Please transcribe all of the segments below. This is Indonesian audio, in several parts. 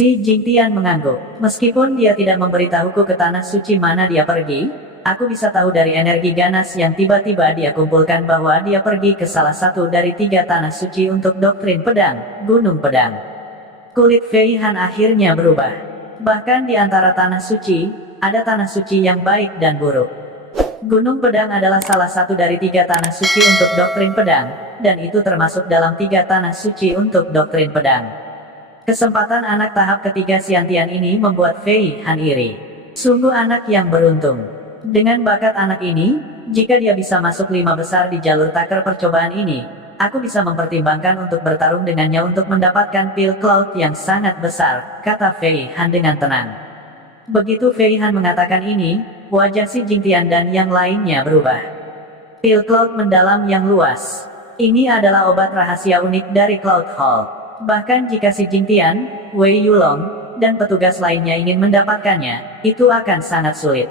Si Jingtian mengangguk. Meskipun dia tidak memberitahuku ke tanah suci mana dia pergi, aku bisa tahu dari energi ganas yang tiba-tiba dia kumpulkan bahwa dia pergi ke salah satu dari 3 tanah suci untuk doktrin pedang, Gunung Pedang. Kulit Fei Han akhirnya berubah. Bahkan di antara tanah suci, ada tanah suci yang baik dan buruk. Gunung Pedang adalah salah satu dari 3 tanah suci untuk doktrin pedang, dan itu termasuk dalam 3 tanah suci untuk doktrin pedang. Kesempatan anak tahap ketiga Xiantian ini membuat Fei Han iri. Sungguh anak yang beruntung. Dengan bakat anak ini, jika dia bisa masuk 5 besar di jalur taker percobaan ini, aku bisa mempertimbangkan untuk bertarung dengannya untuk mendapatkan pil cloud yang sangat besar, kata Fei Han dengan tenang. Begitu Fei Han mengatakan ini, wajah si Jingtian dan yang lainnya berubah. Pil cloud mendalam yang luas. Ini adalah obat rahasia unik dari Cloud Hall. Bahkan jika si Jingtian, Wei Yulong, dan petugas lainnya ingin mendapatkannya, itu akan sangat sulit.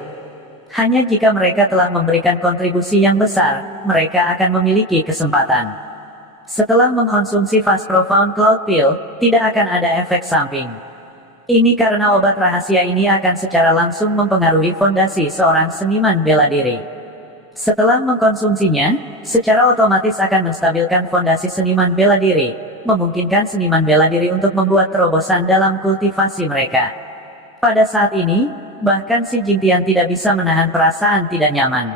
Hanya jika mereka telah memberikan kontribusi yang besar, mereka akan memiliki kesempatan. Setelah mengkonsumsi Fast Profound Cloud Pill, tidak akan ada efek samping. Ini karena obat rahasia ini akan secara langsung mempengaruhi fondasi seorang seniman bela diri. Setelah mengkonsumsinya, secara otomatis akan menstabilkan fondasi seniman bela diri, memungkinkan seniman bela diri untuk membuat terobosan dalam kultivasi mereka. Pada saat ini, bahkan si Jingtian tidak bisa menahan perasaan tidak nyaman.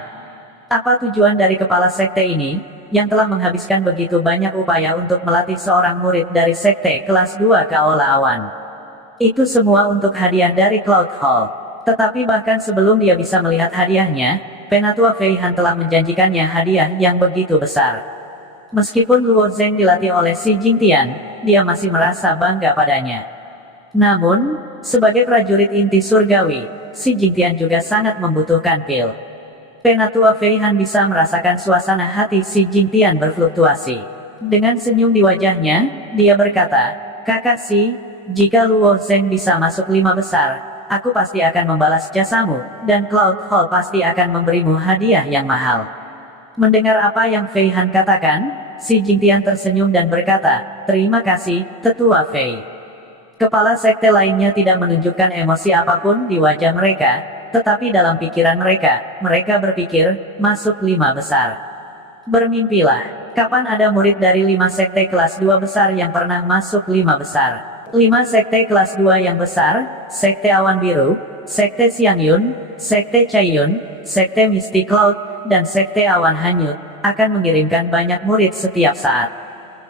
Apa tujuan dari kepala sekte ini, yang telah menghabiskan begitu banyak upaya untuk melatih seorang murid dari sekte kelas 2 Kaola Awan? Itu semua untuk hadiah dari Cloud Hall. Tetapi bahkan sebelum dia bisa melihat hadiahnya, Penatua Fei Han telah menjanjikannya hadiah yang begitu besar. Meskipun Luo Zheng dilatih oleh si Jingtian, dia masih merasa bangga padanya. Namun, sebagai prajurit inti surgawi, si Jingtian juga sangat membutuhkan pil. Penatua Fei Han bisa merasakan suasana hati si Jingtian berfluktuasi. Dengan senyum di wajahnya, dia berkata, "Kakak Si, jika Luo Zheng bisa masuk 5 besar, aku pasti akan membalas jasamu, dan Cloud Hall pasti akan memberimu hadiah yang mahal." Mendengar apa yang Fei Han katakan, si Jingtian tersenyum dan berkata, "Terima kasih, Tetua Fei." Kepala sekte lainnya tidak menunjukkan emosi apapun di wajah mereka, tetapi dalam pikiran mereka berpikir, masuk 5 besar. Bermimpilah, kapan ada murid dari 5 sekte kelas 2 besar yang pernah masuk 5 besar? 5 sekte kelas 2 yang besar, Sekte Awan Biru, Sekte Xiangyun, Sekte Chaiyun, Sekte Misty Cloud, dan Sekte Awan Hanyut, akan mengirimkan banyak murid setiap saat.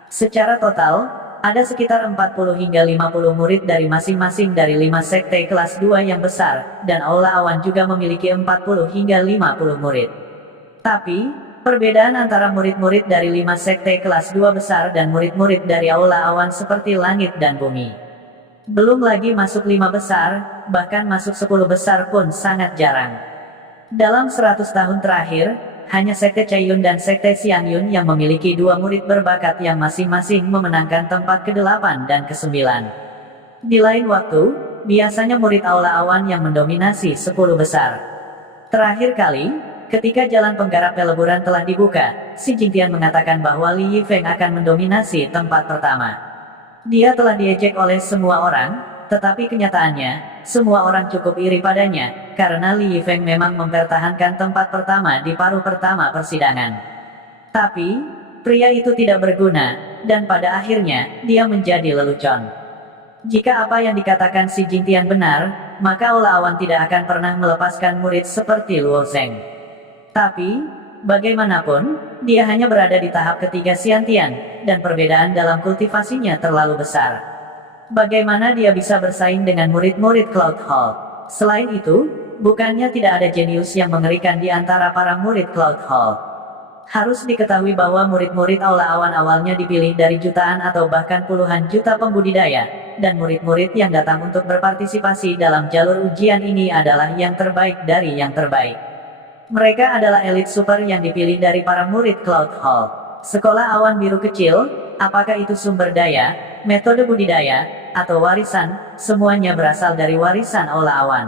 Secara total, ada sekitar 40 hingga 50 murid dari masing-masing dari 5 sekte kelas 2 yang besar, dan Aula Awan juga memiliki 40 hingga 50 murid. Tapi, perbedaan antara murid-murid dari 5 sekte kelas 2 besar dan murid-murid dari Aula Awan seperti langit dan bumi. Belum lagi masuk 5 besar, bahkan masuk 10 besar pun sangat jarang. Dalam 100 tahun terakhir, hanya Sekte Chaiyun dan Sekte Xiangyun yang memiliki 2 murid berbakat yang masing-masing memenangkan tempat ke-8 dan ke-9. Di lain waktu, biasanya murid Aula Awan yang mendominasi 10 besar. Terakhir kali, ketika jalan penggarap peleburan telah dibuka, si Jingtian mengatakan bahwa Li Yifeng akan mendominasi tempat pertama. Dia telah diejek oleh semua orang, tetapi kenyataannya, semua orang cukup iri padanya, karena Li Yifeng memang mempertahankan tempat pertama di paruh pertama persidangan. Tapi, pria itu tidak berguna, dan pada akhirnya, dia menjadi lelucon. Jika apa yang dikatakan si Jingtian benar, maka Aula Awan tidak akan pernah melepaskan murid seperti Luo Zheng. Tapi, bagaimanapun, dia hanya berada di tahap ketiga Xiantian, dan perbedaan dalam kultivasinya terlalu besar. Bagaimana dia bisa bersaing dengan murid-murid Cloud Hall? Selain itu, bukannya tidak ada jenius yang mengerikan di antara para murid Cloud Hall. Harus diketahui bahwa murid-murid Aula Awan awalnya dipilih dari jutaan atau bahkan puluhan juta pembudidaya, dan murid-murid yang datang untuk berpartisipasi dalam jalur ujian ini adalah yang terbaik dari yang terbaik. Mereka adalah elit super yang dipilih dari para murid Cloud Hall. Sekolah Awan Biru kecil, apakah itu sumber daya, metode budidaya, atau warisan, semuanya berasal dari warisan Aula Awan.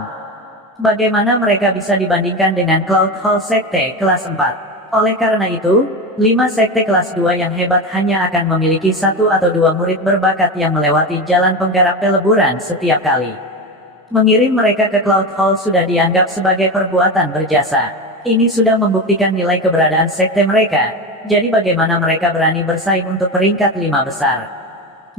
Bagaimana mereka bisa dibandingkan dengan Cloud Hall Sekte kelas 4? Oleh karena itu, 5 sekte kelas 2 yang hebat hanya akan memiliki 1 atau 2 murid berbakat yang melewati jalan penggarap peleburan setiap kali. Mengirim mereka ke Cloud Hall sudah dianggap sebagai perbuatan berjasa. Ini sudah membuktikan nilai keberadaan sekte mereka, jadi bagaimana mereka berani bersaing untuk peringkat 5 besar.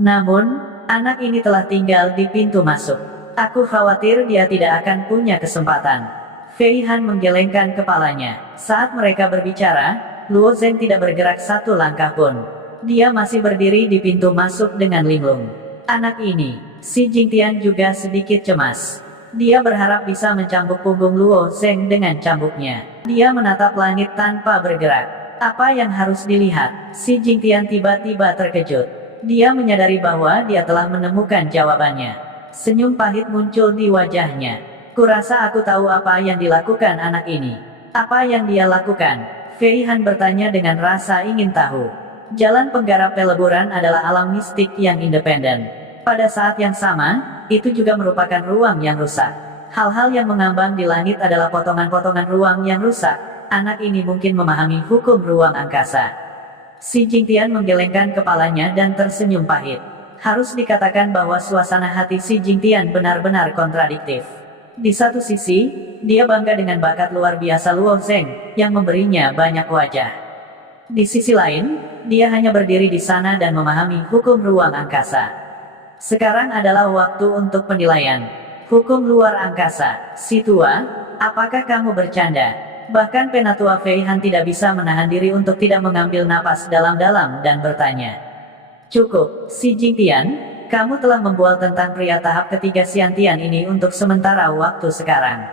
Namun, anak ini telah tinggal di pintu masuk. Aku khawatir dia tidak akan punya kesempatan. Fei Han menggelengkan kepalanya. Saat mereka berbicara, Luo Zeng tidak bergerak satu langkah pun. Dia masih berdiri di pintu masuk dengan linglung. Anak ini, si Jingtian juga sedikit cemas. Dia berharap bisa mencambuk punggung Luo Zeng dengan cambuknya. Dia menatap langit tanpa bergerak. Apa yang harus dilihat? Si Jingtian tiba-tiba terkejut. Dia menyadari bahwa dia telah menemukan jawabannya. Senyum pahit muncul di wajahnya. Kurasa aku tahu apa yang dilakukan anak ini. Apa yang dia lakukan? Fei Han bertanya dengan rasa ingin tahu. Jalan penggarap peleburan adalah alam mistik yang independen. Pada saat yang sama, itu juga merupakan ruang yang rusak. Hal-hal yang mengambang di langit adalah potongan-potongan ruang yang rusak. Anak ini mungkin memahami hukum ruang angkasa. Si Jingtian menggelengkan kepalanya dan tersenyum pahit. Harus dikatakan bahwa suasana hati si Jingtian benar-benar kontradiktif. Di satu sisi, dia bangga dengan bakat luar biasa Luo Zeng, yang memberinya banyak wajah. Di sisi lain, dia hanya berdiri di sana dan memahami hukum ruang angkasa. Sekarang adalah waktu untuk penilaian. Hukum luar angkasa, si tua, apakah kamu bercanda? Bahkan Penatua Fei Han tidak bisa menahan diri untuk tidak mengambil napas dalam-dalam dan bertanya. Cukup, si Jingtian. Kamu telah membual tentang pria tahap ketiga Xiantian ini untuk sementara waktu sekarang.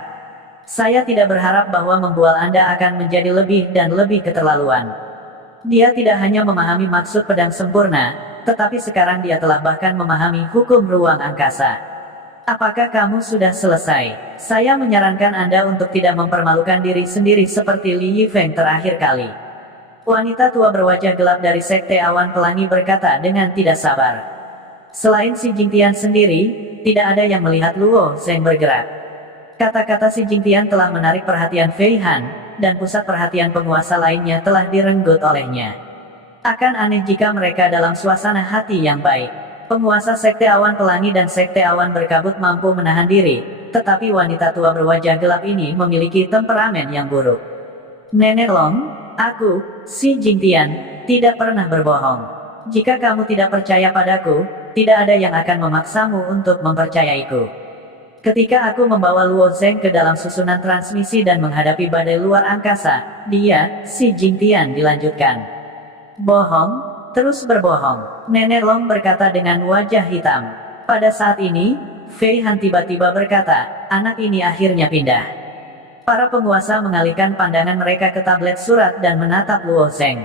Saya tidak berharap bahwa membual Anda akan menjadi lebih dan lebih keterlaluan. Dia tidak hanya memahami maksud pedang sempurna, tetapi sekarang dia telah bahkan memahami hukum ruang angkasa. Apakah kamu sudah selesai? Saya menyarankan Anda untuk tidak mempermalukan diri sendiri seperti Li Yifeng terakhir kali. Wanita tua berwajah gelap dari Sekte Awan Pelangi berkata dengan tidak sabar. Selain si Jingtian sendiri, tidak ada yang melihat Luo Zeng bergerak. Kata-kata si Jingtian telah menarik perhatian Fei Han, dan pusat perhatian penguasa lainnya telah direnggut olehnya. Akan aneh jika mereka dalam suasana hati yang baik. Penguasa Sekte Awan Pelangi dan Sekte Awan Berkabut mampu menahan diri, tetapi wanita tua berwajah gelap ini memiliki temperamen yang buruk. Nenek Long, aku, si Jingtian, tidak pernah berbohong. Jika kamu tidak percaya padaku, tidak ada yang akan memaksamu untuk mempercayaiku. Ketika aku membawa Luo Zeng ke dalam susunan transmisi dan menghadapi badai luar angkasa, dia, si Jingtian dilanjutkan. Bohong, terus berbohong. Nenek Long berkata dengan wajah hitam. Pada saat ini, Fei Han tiba-tiba berkata, anak ini akhirnya pindah. Para penguasa mengalihkan pandangan mereka ke tablet surat dan menatap Luo Zeng.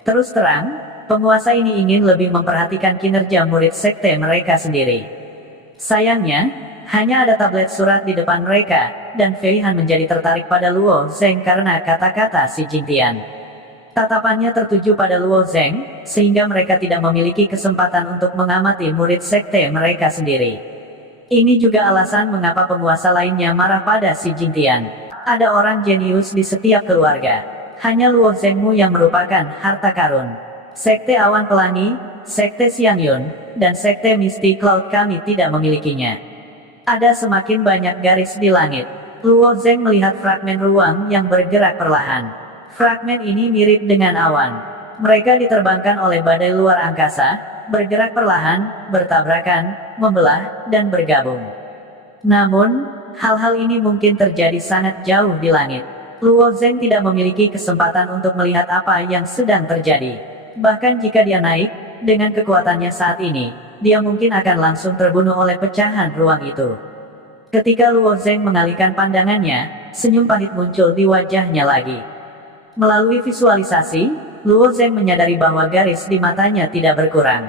Terus terang, penguasa ini ingin lebih memperhatikan kinerja murid sekte mereka sendiri. Sayangnya, hanya ada tablet surat di depan mereka, dan Fei Han menjadi tertarik pada Luo Zeng karena kata-kata si Jingtian. Tatapannya tertuju pada Luo Zeng, sehingga mereka tidak memiliki kesempatan untuk mengamati murid sekte mereka sendiri. Ini juga alasan mengapa penguasa lainnya marah pada si Jingtian. Ada orang jenius di setiap keluarga. Hanya Luo Zengmu yang merupakan harta karun. Sekte Awan Pelangi, Sekte Xiang Yun, dan Sekte Misty Cloud kami tidak memilikinya. Ada semakin banyak garis di langit. Luo Zeng melihat fragmen ruang yang bergerak perlahan. Fragmen ini mirip dengan awan. Mereka diterbangkan oleh badai luar angkasa, bergerak perlahan, bertabrakan, membelah, dan bergabung. Namun, hal-hal ini mungkin terjadi sangat jauh di langit. Luo Zeng tidak memiliki kesempatan untuk melihat apa yang sedang terjadi. Bahkan jika dia naik, dengan kekuatannya saat ini, dia mungkin akan langsung terbunuh oleh pecahan ruang itu. Ketika Luo Zeng mengalihkan pandangannya, senyum pahit muncul di wajahnya lagi. Melalui visualisasi, Luo Zeng menyadari bahwa garis di matanya tidak berkurang.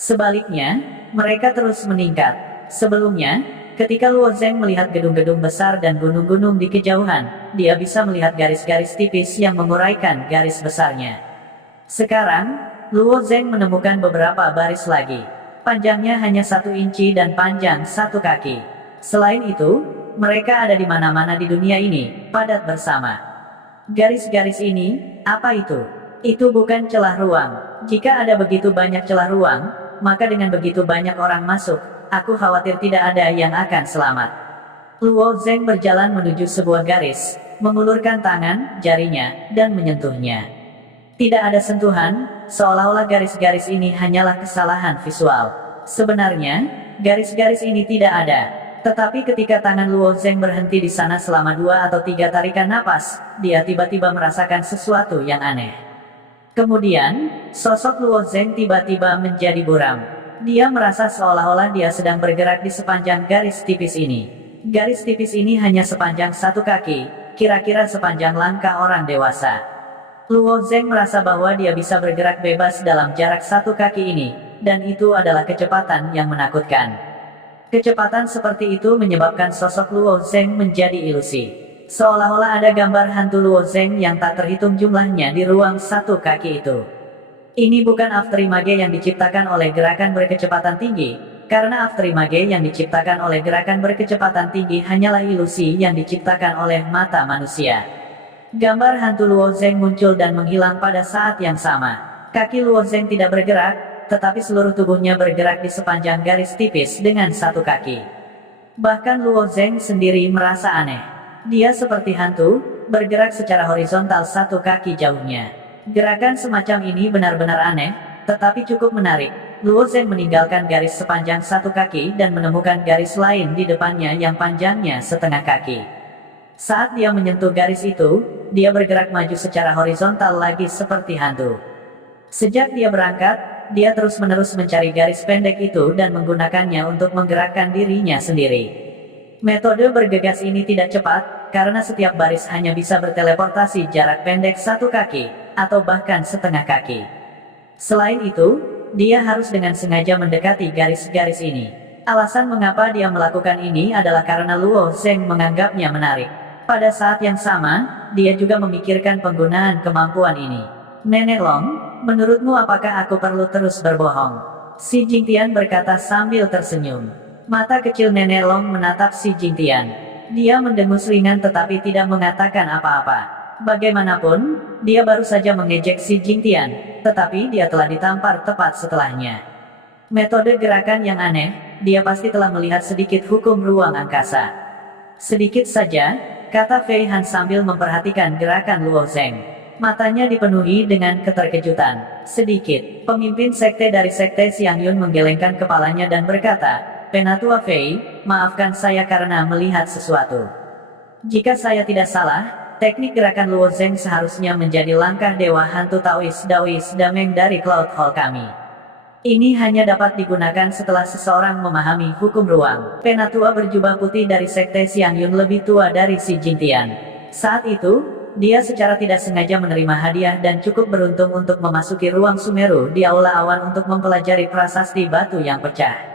Sebaliknya, mereka terus meningkat. Sebelumnya, ketika Luo Zeng melihat gedung-gedung besar dan gunung-gunung di kejauhan, dia bisa melihat garis-garis tipis yang menguraikan garis besarnya. Sekarang, Luo Zeng menemukan beberapa baris lagi. Panjangnya hanya 1 inci dan panjang 1 kaki. Selain itu, mereka ada di mana-mana di dunia ini, padat bersama. Garis-garis ini, apa itu? Itu bukan celah ruang. Jika ada begitu banyak celah ruang, maka dengan begitu banyak orang masuk, aku khawatir tidak ada yang akan selamat. Luo Zeng berjalan menuju sebuah garis, mengulurkan tangan, jarinya, dan menyentuhnya. Tidak ada sentuhan, seolah-olah garis-garis ini hanyalah kesalahan visual. Sebenarnya, garis-garis ini tidak ada. Tetapi ketika tangan Luo Zeng berhenti di sana selama 2 atau 3 tarikan napas, dia tiba-tiba merasakan sesuatu yang aneh. Kemudian, sosok Luo Zeng tiba-tiba menjadi buram. Dia merasa seolah-olah dia sedang bergerak di sepanjang garis tipis ini. Garis tipis ini hanya sepanjang 1 kaki, kira-kira sepanjang langkah orang dewasa. Luo Zeng merasa bahwa dia bisa bergerak bebas dalam jarak 1 kaki ini, dan itu adalah kecepatan yang menakutkan. Kecepatan seperti itu menyebabkan sosok Luo Zeng menjadi ilusi. Seolah-olah ada gambar hantu Luo Zeng yang tak terhitung jumlahnya di ruang 1 kaki itu. Ini bukan afterimage yang diciptakan oleh gerakan berkecepatan tinggi, karena afterimage yang diciptakan oleh gerakan berkecepatan tinggi hanyalah ilusi yang diciptakan oleh mata manusia. Gambar hantu Luo Zeng muncul dan menghilang pada saat yang sama. Kaki Luo Zeng tidak bergerak, tetapi seluruh tubuhnya bergerak di sepanjang garis tipis dengan 1 kaki. Bahkan Luo Zeng sendiri merasa aneh. Dia seperti hantu, bergerak secara horizontal 1 kaki jauhnya. Gerakan semacam ini benar-benar aneh, tetapi cukup menarik. Luo Zeng meninggalkan garis sepanjang 1 kaki dan menemukan garis lain di depannya yang panjangnya setengah kaki. Saat dia menyentuh garis itu, dia bergerak maju secara horizontal lagi seperti hantu. Sejak dia berangkat, dia terus-menerus mencari garis pendek itu dan menggunakannya untuk menggerakkan dirinya sendiri. Metode bergegas ini tidak cepat, karena setiap baris hanya bisa berteleportasi jarak pendek 1 kaki, atau bahkan setengah kaki. Selain itu, dia harus dengan sengaja mendekati garis-garis ini. Alasan mengapa dia melakukan ini adalah karena Luo Zeng menganggapnya menarik. Pada saat yang sama, dia juga memikirkan penggunaan kemampuan ini. Nenek Long, menurutmu apakah aku perlu terus berbohong? Si Jingtian berkata sambil tersenyum. Mata kecil Nenek Long menatap si Jingtian. Dia mendengus ringan tetapi tidak mengatakan apa-apa. Bagaimanapun, dia baru saja mengejek si Jingtian, tetapi dia telah ditampar tepat setelahnya. Metode gerakan yang aneh, dia pasti telah melihat sedikit hukum ruang angkasa. Sedikit saja, kata Fei Han sambil memperhatikan gerakan Luo Zeng. Matanya dipenuhi dengan keterkejutan. Sedikit, pemimpin sekte dari sekte Xiangyun menggelengkan kepalanya dan berkata, Penatua Fei, maafkan saya karena melihat sesuatu. Jika saya tidak salah, teknik gerakan Luo Zeng seharusnya menjadi langkah dewa hantu Taois Dameng dari Cloud Hall kami. Ini hanya dapat digunakan setelah seseorang memahami hukum ruang. Penatua berjubah putih dari sekte Xiangyun lebih tua dari si Jingtian. Saat itu, dia secara tidak sengaja menerima hadiah dan cukup beruntung untuk memasuki ruang Sumeru di Aula Awan untuk mempelajari prasasti batu yang pecah.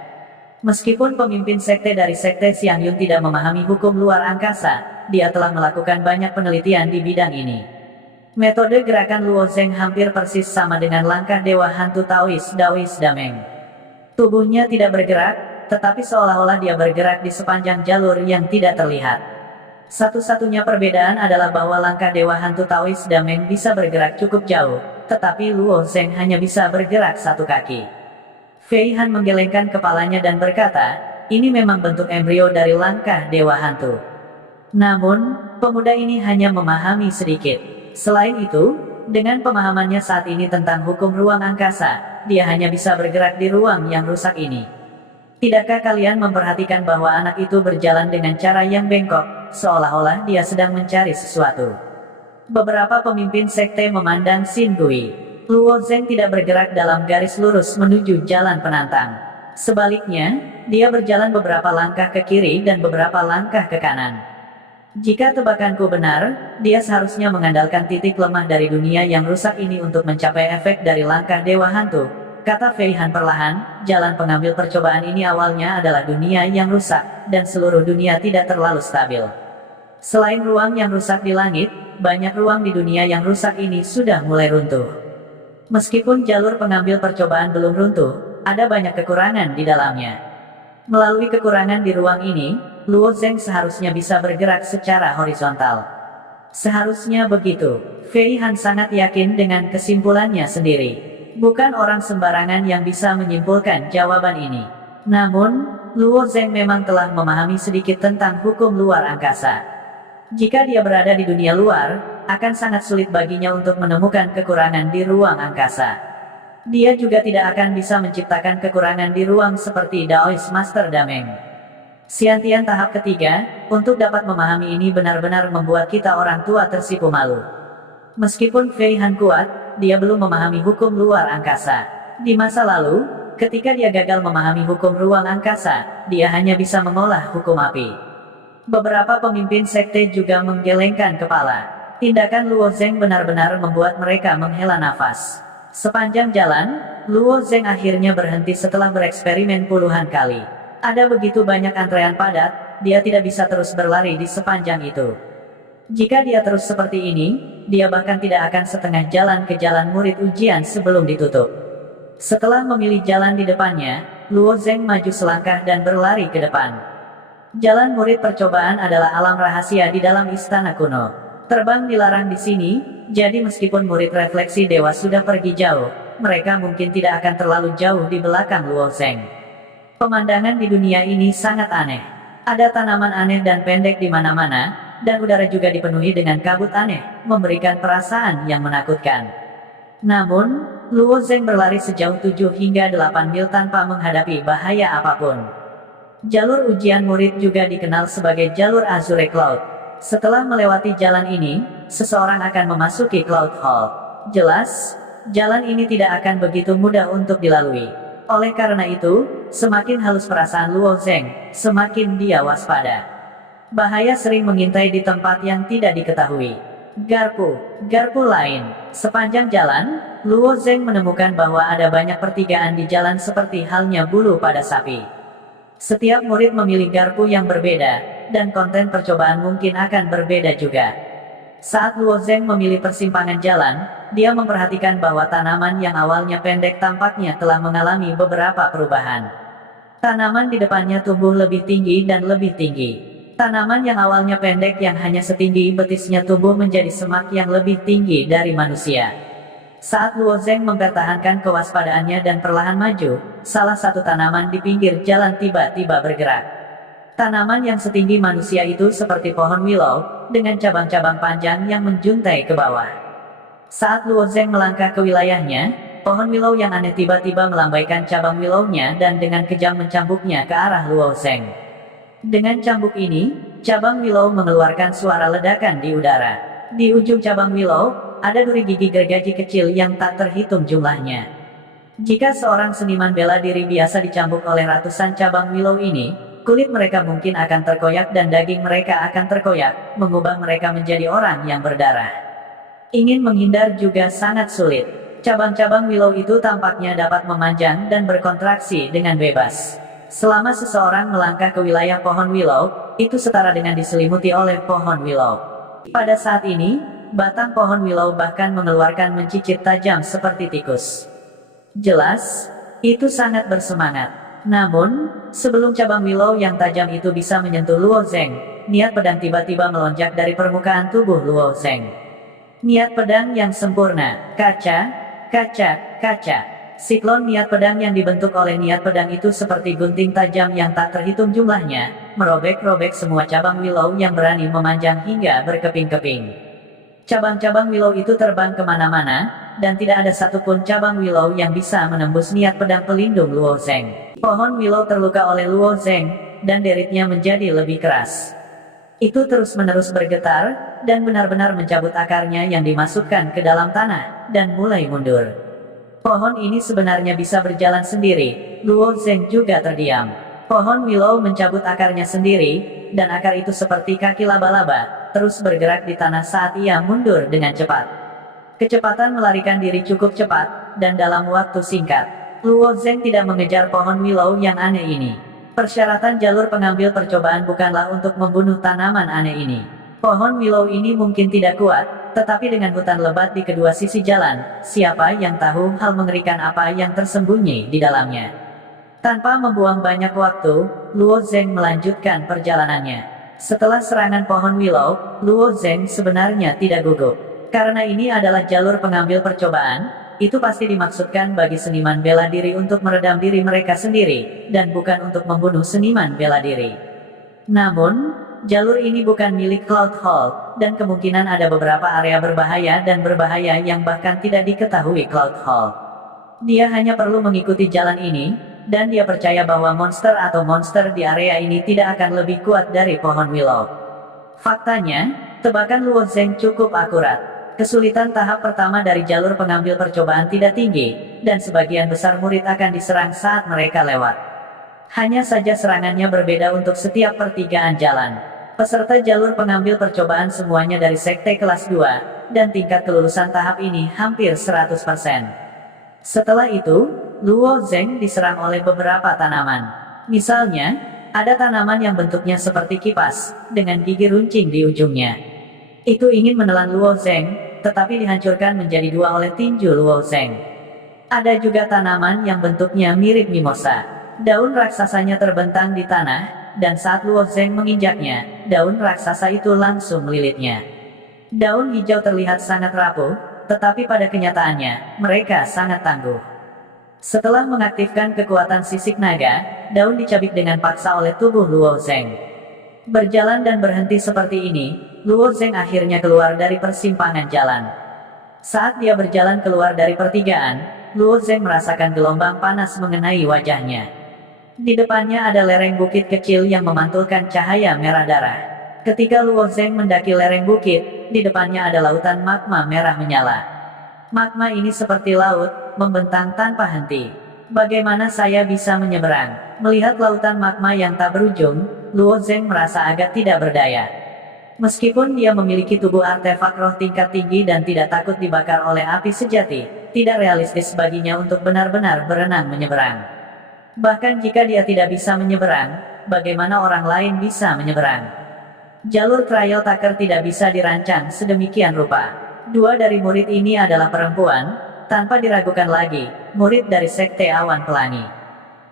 Meskipun pemimpin sekte dari sekte Xiangyun tidak memahami hukum luar angkasa, dia telah melakukan banyak penelitian di bidang ini. Metode gerakan Luo Zeng hampir persis sama dengan langkah dewa hantu Taois Dameng. Tubuhnya tidak bergerak, tetapi seolah-olah dia bergerak di sepanjang jalur yang tidak terlihat. Satu-satunya perbedaan adalah bahwa langkah dewa hantu Taois Dameng bisa bergerak cukup jauh, tetapi Luo Zeng hanya bisa bergerak 1 kaki. Fei Han menggelengkan kepalanya dan berkata, ini memang bentuk embrio dari langkah dewa hantu. Namun, pemuda ini hanya memahami sedikit. Selain itu, dengan pemahamannya saat ini tentang hukum ruang angkasa, dia hanya bisa bergerak di ruang yang rusak ini. Tidakkah kalian memperhatikan bahwa anak itu berjalan dengan cara yang bengkok, seolah-olah dia sedang mencari sesuatu? Beberapa pemimpin sekte memandang Xin Gui. Luo Zeng tidak bergerak dalam garis lurus menuju jalan penantang. Sebaliknya, dia berjalan beberapa langkah ke kiri dan beberapa langkah ke kanan. Jika tebakanku benar, dia seharusnya mengandalkan titik lemah dari dunia yang rusak ini untuk mencapai efek dari langkah dewa hantu, kata Fei Han perlahan. Jalan pengambil percobaan ini awalnya adalah dunia yang rusak, dan seluruh dunia tidak terlalu stabil. Selain ruang yang rusak di langit, banyak ruang di dunia yang rusak ini sudah mulai runtuh. Meskipun jalur pengambil percobaan belum runtuh, ada banyak kekurangan di dalamnya. Melalui kekurangan di ruang ini, Luo Zeng seharusnya bisa bergerak secara horizontal. Seharusnya begitu. Fei Han sangat yakin dengan kesimpulannya sendiri. Bukan orang sembarangan yang bisa menyimpulkan jawaban ini. Namun, Luo Zheng memang telah memahami sedikit tentang hukum luar angkasa. Jika dia berada di dunia luar, akan sangat sulit baginya untuk menemukan kekurangan di ruang angkasa. Dia juga tidak akan bisa menciptakan kekurangan di ruang seperti Daoist Master Dameng. Xiantian tahap ketiga, untuk dapat memahami ini benar-benar membuat kita orang tua tersipu malu. Meskipun Fei Han kuat, dia belum memahami hukum luar angkasa. Di masa lalu, ketika dia gagal memahami hukum ruang angkasa, dia hanya bisa mengolah hukum api. Beberapa pemimpin sekte juga menggelengkan kepala. Tindakan Luo Zheng benar-benar membuat mereka menghela nafas. Sepanjang jalan, Luo Zheng akhirnya berhenti setelah bereksperimen puluhan kali. Ada begitu banyak antrean padat, dia tidak bisa terus berlari di sepanjang itu. Jika dia terus seperti ini, dia bahkan tidak akan setengah jalan ke jalan murid ujian sebelum ditutup. Setelah memilih jalan di depannya, Luo Zheng maju selangkah dan berlari ke depan. Jalan murid percobaan adalah alam rahasia di dalam istana kuno. Terbang dilarang di sini, jadi meskipun murid refleksi dewa sudah pergi jauh, mereka mungkin tidak akan terlalu jauh di belakang Luo Zheng. Pemandangan di dunia ini sangat aneh. Ada tanaman aneh dan pendek di mana-mana, dan udara juga dipenuhi dengan kabut aneh, memberikan perasaan yang menakutkan. Namun, Luo Zheng berlari sejauh 7 hingga 8 mil tanpa menghadapi bahaya apapun. Jalur ujian murid juga dikenal sebagai jalur Azure Cloud. Setelah melewati jalan ini, seseorang akan memasuki Cloud Hall. Jelas, jalan ini tidak akan begitu mudah untuk dilalui. Oleh karena itu, semakin halus perasaan Luo Zheng, semakin dia waspada. Bahaya sering mengintai di tempat yang tidak diketahui. Garpu lain. Sepanjang jalan, Luo Zheng menemukan bahwa ada banyak pertigaan di jalan seperti halnya bulu pada sapi. Setiap murid memilih garpu yang berbeda, dan konten percobaan mungkin akan berbeda juga. Saat Luo Zheng memilih persimpangan jalan, dia memperhatikan bahwa tanaman yang awalnya pendek tampaknya telah mengalami beberapa perubahan. Tanaman di depannya tumbuh lebih tinggi dan lebih tinggi. Tanaman yang awalnya pendek yang hanya setinggi betisnya tumbuh menjadi semak yang lebih tinggi dari manusia. Saat Luo Zheng mempertahankan kewaspadaannya dan perlahan maju, salah satu tanaman di pinggir jalan tiba-tiba bergerak. Tanaman yang setinggi manusia itu seperti pohon willow, dengan cabang-cabang panjang yang menjuntai ke bawah. Saat Luo Zheng melangkah ke wilayahnya, pohon willow yang aneh tiba-tiba melambaikan cabang willownya dan dengan kejam mencambuknya ke arah Luo Zheng. Dengan cambuk ini, cabang willow mengeluarkan suara ledakan di udara. Di ujung cabang willow, ada duri gigi gergaji kecil yang tak terhitung jumlahnya. Jika seorang seniman bela diri biasa dicambuk oleh ratusan cabang willow ini, kulit mereka mungkin akan terkoyak dan daging mereka akan terkoyak, mengubah mereka menjadi orang yang berdarah. Ingin menghindar juga sangat sulit. Cabang-cabang willow itu tampaknya dapat memanjang dan berkontraksi dengan bebas. Selama seseorang melangkah ke wilayah pohon willow, itu setara dengan diselimuti oleh pohon willow. Pada saat ini, batang pohon willow bahkan mengeluarkan mencicit tajam seperti tikus. Jelas, itu sangat bersemangat. Namun, sebelum cabang willow yang tajam itu bisa menyentuh Luo Zheng, niat pedang tiba-tiba melonjak dari permukaan tubuh Luo Zheng. Niat pedang yang sempurna, kaca. Siklon niat pedang yang dibentuk oleh niat pedang itu seperti gunting tajam yang tak terhitung jumlahnya, merobek-robek semua cabang willow yang berani memanjang hingga berkeping-keping. Cabang-cabang willow itu terbang kemana-mana, dan tidak ada satupun cabang willow yang bisa menembus niat pedang pelindung Luo Zheng. Pohon willow terluka oleh Luo Zheng, dan deritnya menjadi lebih keras. Itu terus-menerus bergetar, dan benar-benar mencabut akarnya yang dimasukkan ke dalam tanah, dan mulai mundur. Pohon ini sebenarnya bisa berjalan sendiri, Luo Zheng juga terdiam. Pohon willow mencabut akarnya sendiri, dan akar itu seperti kaki laba-laba, terus bergerak di tanah saat ia mundur dengan cepat. Kecepatan melarikan diri cukup cepat, dan dalam waktu singkat, Luo Zheng tidak mengejar pohon willow yang aneh ini. Persyaratan jalur pengambil percobaan bukanlah untuk membunuh tanaman aneh ini. Pohon willow ini mungkin tidak kuat, tetapi dengan hutan lebat di kedua sisi jalan, siapa yang tahu hal mengerikan apa yang tersembunyi di dalamnya. Tanpa membuang banyak waktu, Luo Zheng melanjutkan perjalanannya. Setelah serangan pohon Willow, Luo Zeng sebenarnya tidak gugup. Karena ini adalah jalur pengambil percobaan, itu pasti dimaksudkan bagi seniman bela diri untuk meredam diri mereka sendiri, dan bukan untuk membunuh seniman bela diri. Namun, jalur ini bukan milik Cloud Hall, dan kemungkinan ada beberapa area berbahaya dan berbahaya yang bahkan tidak diketahui Cloud Hall. Dia hanya perlu mengikuti jalan ini, dan dia percaya bahwa monster atau monster di area ini tidak akan lebih kuat dari pohon Willow. Faktanya, tebakan Luo Zeng cukup akurat. Kesulitan tahap pertama dari jalur pengambil percobaan tidak tinggi, dan sebagian besar murid akan diserang saat mereka lewat. Hanya saja serangannya berbeda untuk setiap pertigaan jalan. Peserta jalur pengambil percobaan semuanya dari sekte kelas 2, dan tingkat kelulusan tahap ini hampir 100%. Setelah itu, Luo Zeng diserang oleh beberapa tanaman. Misalnya, ada tanaman yang bentuknya seperti kipas, dengan gigi runcing di ujungnya. Itu ingin menelan Luo Zeng, tetapi dihancurkan menjadi dua oleh tinju Luo Zeng. Ada juga tanaman yang bentuknya mirip mimosa. Daun raksasanya terbentang di tanah, dan saat Luo Zeng menginjaknya, daun raksasa itu langsung melilitnya. Daun hijau terlihat sangat rapuh, tetapi pada kenyataannya, mereka sangat tangguh. Setelah mengaktifkan kekuatan sisik naga, daun dicabik dengan paksa oleh tubuh Luo Zeng. Berjalan dan berhenti seperti ini, Luo Zeng akhirnya keluar dari persimpangan jalan. Saat dia berjalan keluar dari pertigaan, Luo Zeng merasakan gelombang panas mengenai wajahnya. Di depannya ada lereng bukit kecil yang memantulkan cahaya merah darah. Ketika Luo Zeng mendaki lereng bukit, di depannya ada lautan magma merah menyala. Magma ini seperti laut, membentang tanpa henti. Bagaimana saya bisa menyeberang? Melihat lautan magma yang tak berujung, Luo Zeng merasa agak tidak berdaya. Meskipun dia memiliki tubuh artefak roh tingkat tinggi dan tidak takut dibakar oleh api sejati, tidak realistis baginya untuk benar-benar berenang menyeberang. Bahkan jika dia tidak bisa menyeberang, bagaimana orang lain bisa menyeberang? Jalur Trial Tucker tidak bisa dirancang sedemikian rupa. Dua dari murid ini adalah perempuan, tanpa diragukan lagi, murid dari Sekte Awan Pelangi.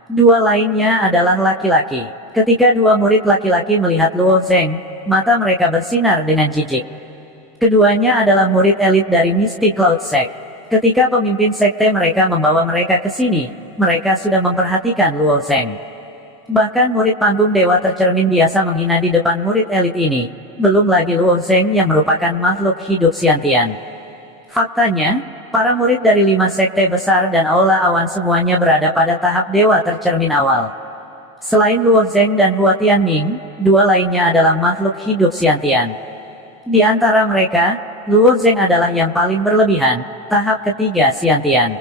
Dua lainnya adalah laki-laki. Ketika dua murid laki-laki melihat Luo Zeng, mata mereka bersinar dengan jijik. Keduanya adalah murid elit dari Misty Cloud Sect. Ketika pemimpin sekte mereka membawa mereka ke sini, mereka sudah memperhatikan Luo Zeng. Bahkan murid panggung dewa tercermin biasa menghina di depan murid elit ini, belum lagi Luo Zeng yang merupakan makhluk hidup Xiantian. Faktanya, para murid dari 5 sekte besar dan aula awan semuanya berada pada tahap dewa tercermin awal. Selain Luo Zeng dan Hua Tianming, dua lainnya adalah makhluk hidup Xiantian. Di antara mereka, Luo Zeng adalah yang paling berlebihan, tahap ketiga Xiantian.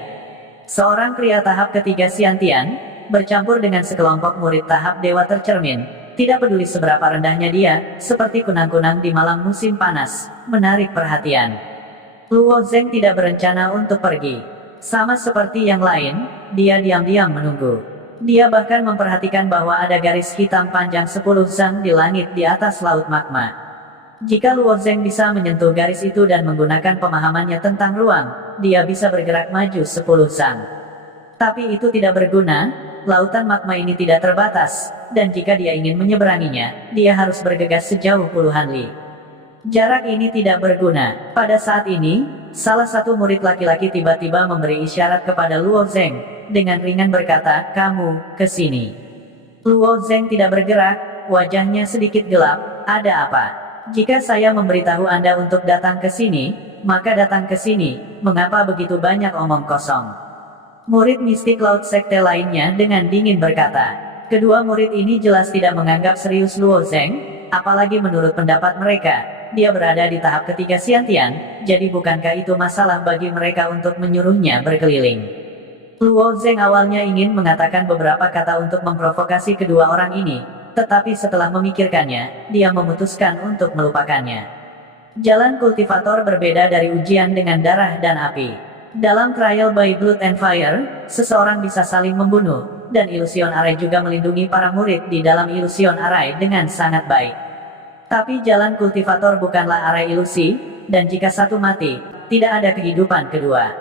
Seorang pria tahap ketiga Xiantian, bercampur dengan sekelompok murid tahap dewa tercermin, tidak peduli seberapa rendahnya dia, seperti kunang-kunang di malam musim panas, menarik perhatian. Luo Zeng tidak berencana untuk pergi. Sama seperti yang lain, dia diam-diam menunggu. Dia bahkan memperhatikan bahwa ada garis hitam panjang 10 zang di langit di atas laut magma. Jika Luo Zeng bisa menyentuh garis itu dan menggunakan pemahamannya tentang ruang, dia bisa bergerak maju 10 zang. Tapi itu tidak berguna, lautan magma ini tidak terbatas, dan jika dia ingin menyeberanginya, dia harus bergegas sejauh puluhan li. Jarak ini tidak berguna. Pada saat ini, salah satu murid laki-laki tiba-tiba memberi isyarat kepada Luo Zeng, dengan ringan berkata, "Kamu, ke sini." Luo Zeng tidak bergerak, wajahnya sedikit gelap. "Ada apa?" "Jika saya memberitahu Anda untuk datang ke sini, maka datang ke sini. Mengapa begitu banyak omong kosong?" Murid Misty Cloud Sekte lainnya dengan dingin berkata. Kedua murid ini jelas tidak menganggap serius Luo Zeng, apalagi menurut pendapat mereka, dia berada di tahap ketiga Xiantian, jadi bukankah itu masalah bagi mereka untuk menyuruhnya berkeliling? Luo Zeng awalnya ingin mengatakan beberapa kata untuk memprovokasi kedua orang ini, tetapi setelah memikirkannya, dia memutuskan untuk melupakannya. Jalan kultivator berbeda dari ujian dengan darah dan api. Dalam Trial by Blood and Fire, seseorang bisa saling membunuh, dan Illusion Array juga melindungi para murid di dalam Illusion Array dengan sangat baik. Tapi jalan kultivator bukanlah array ilusi, dan jika satu mati, tidak ada kehidupan kedua.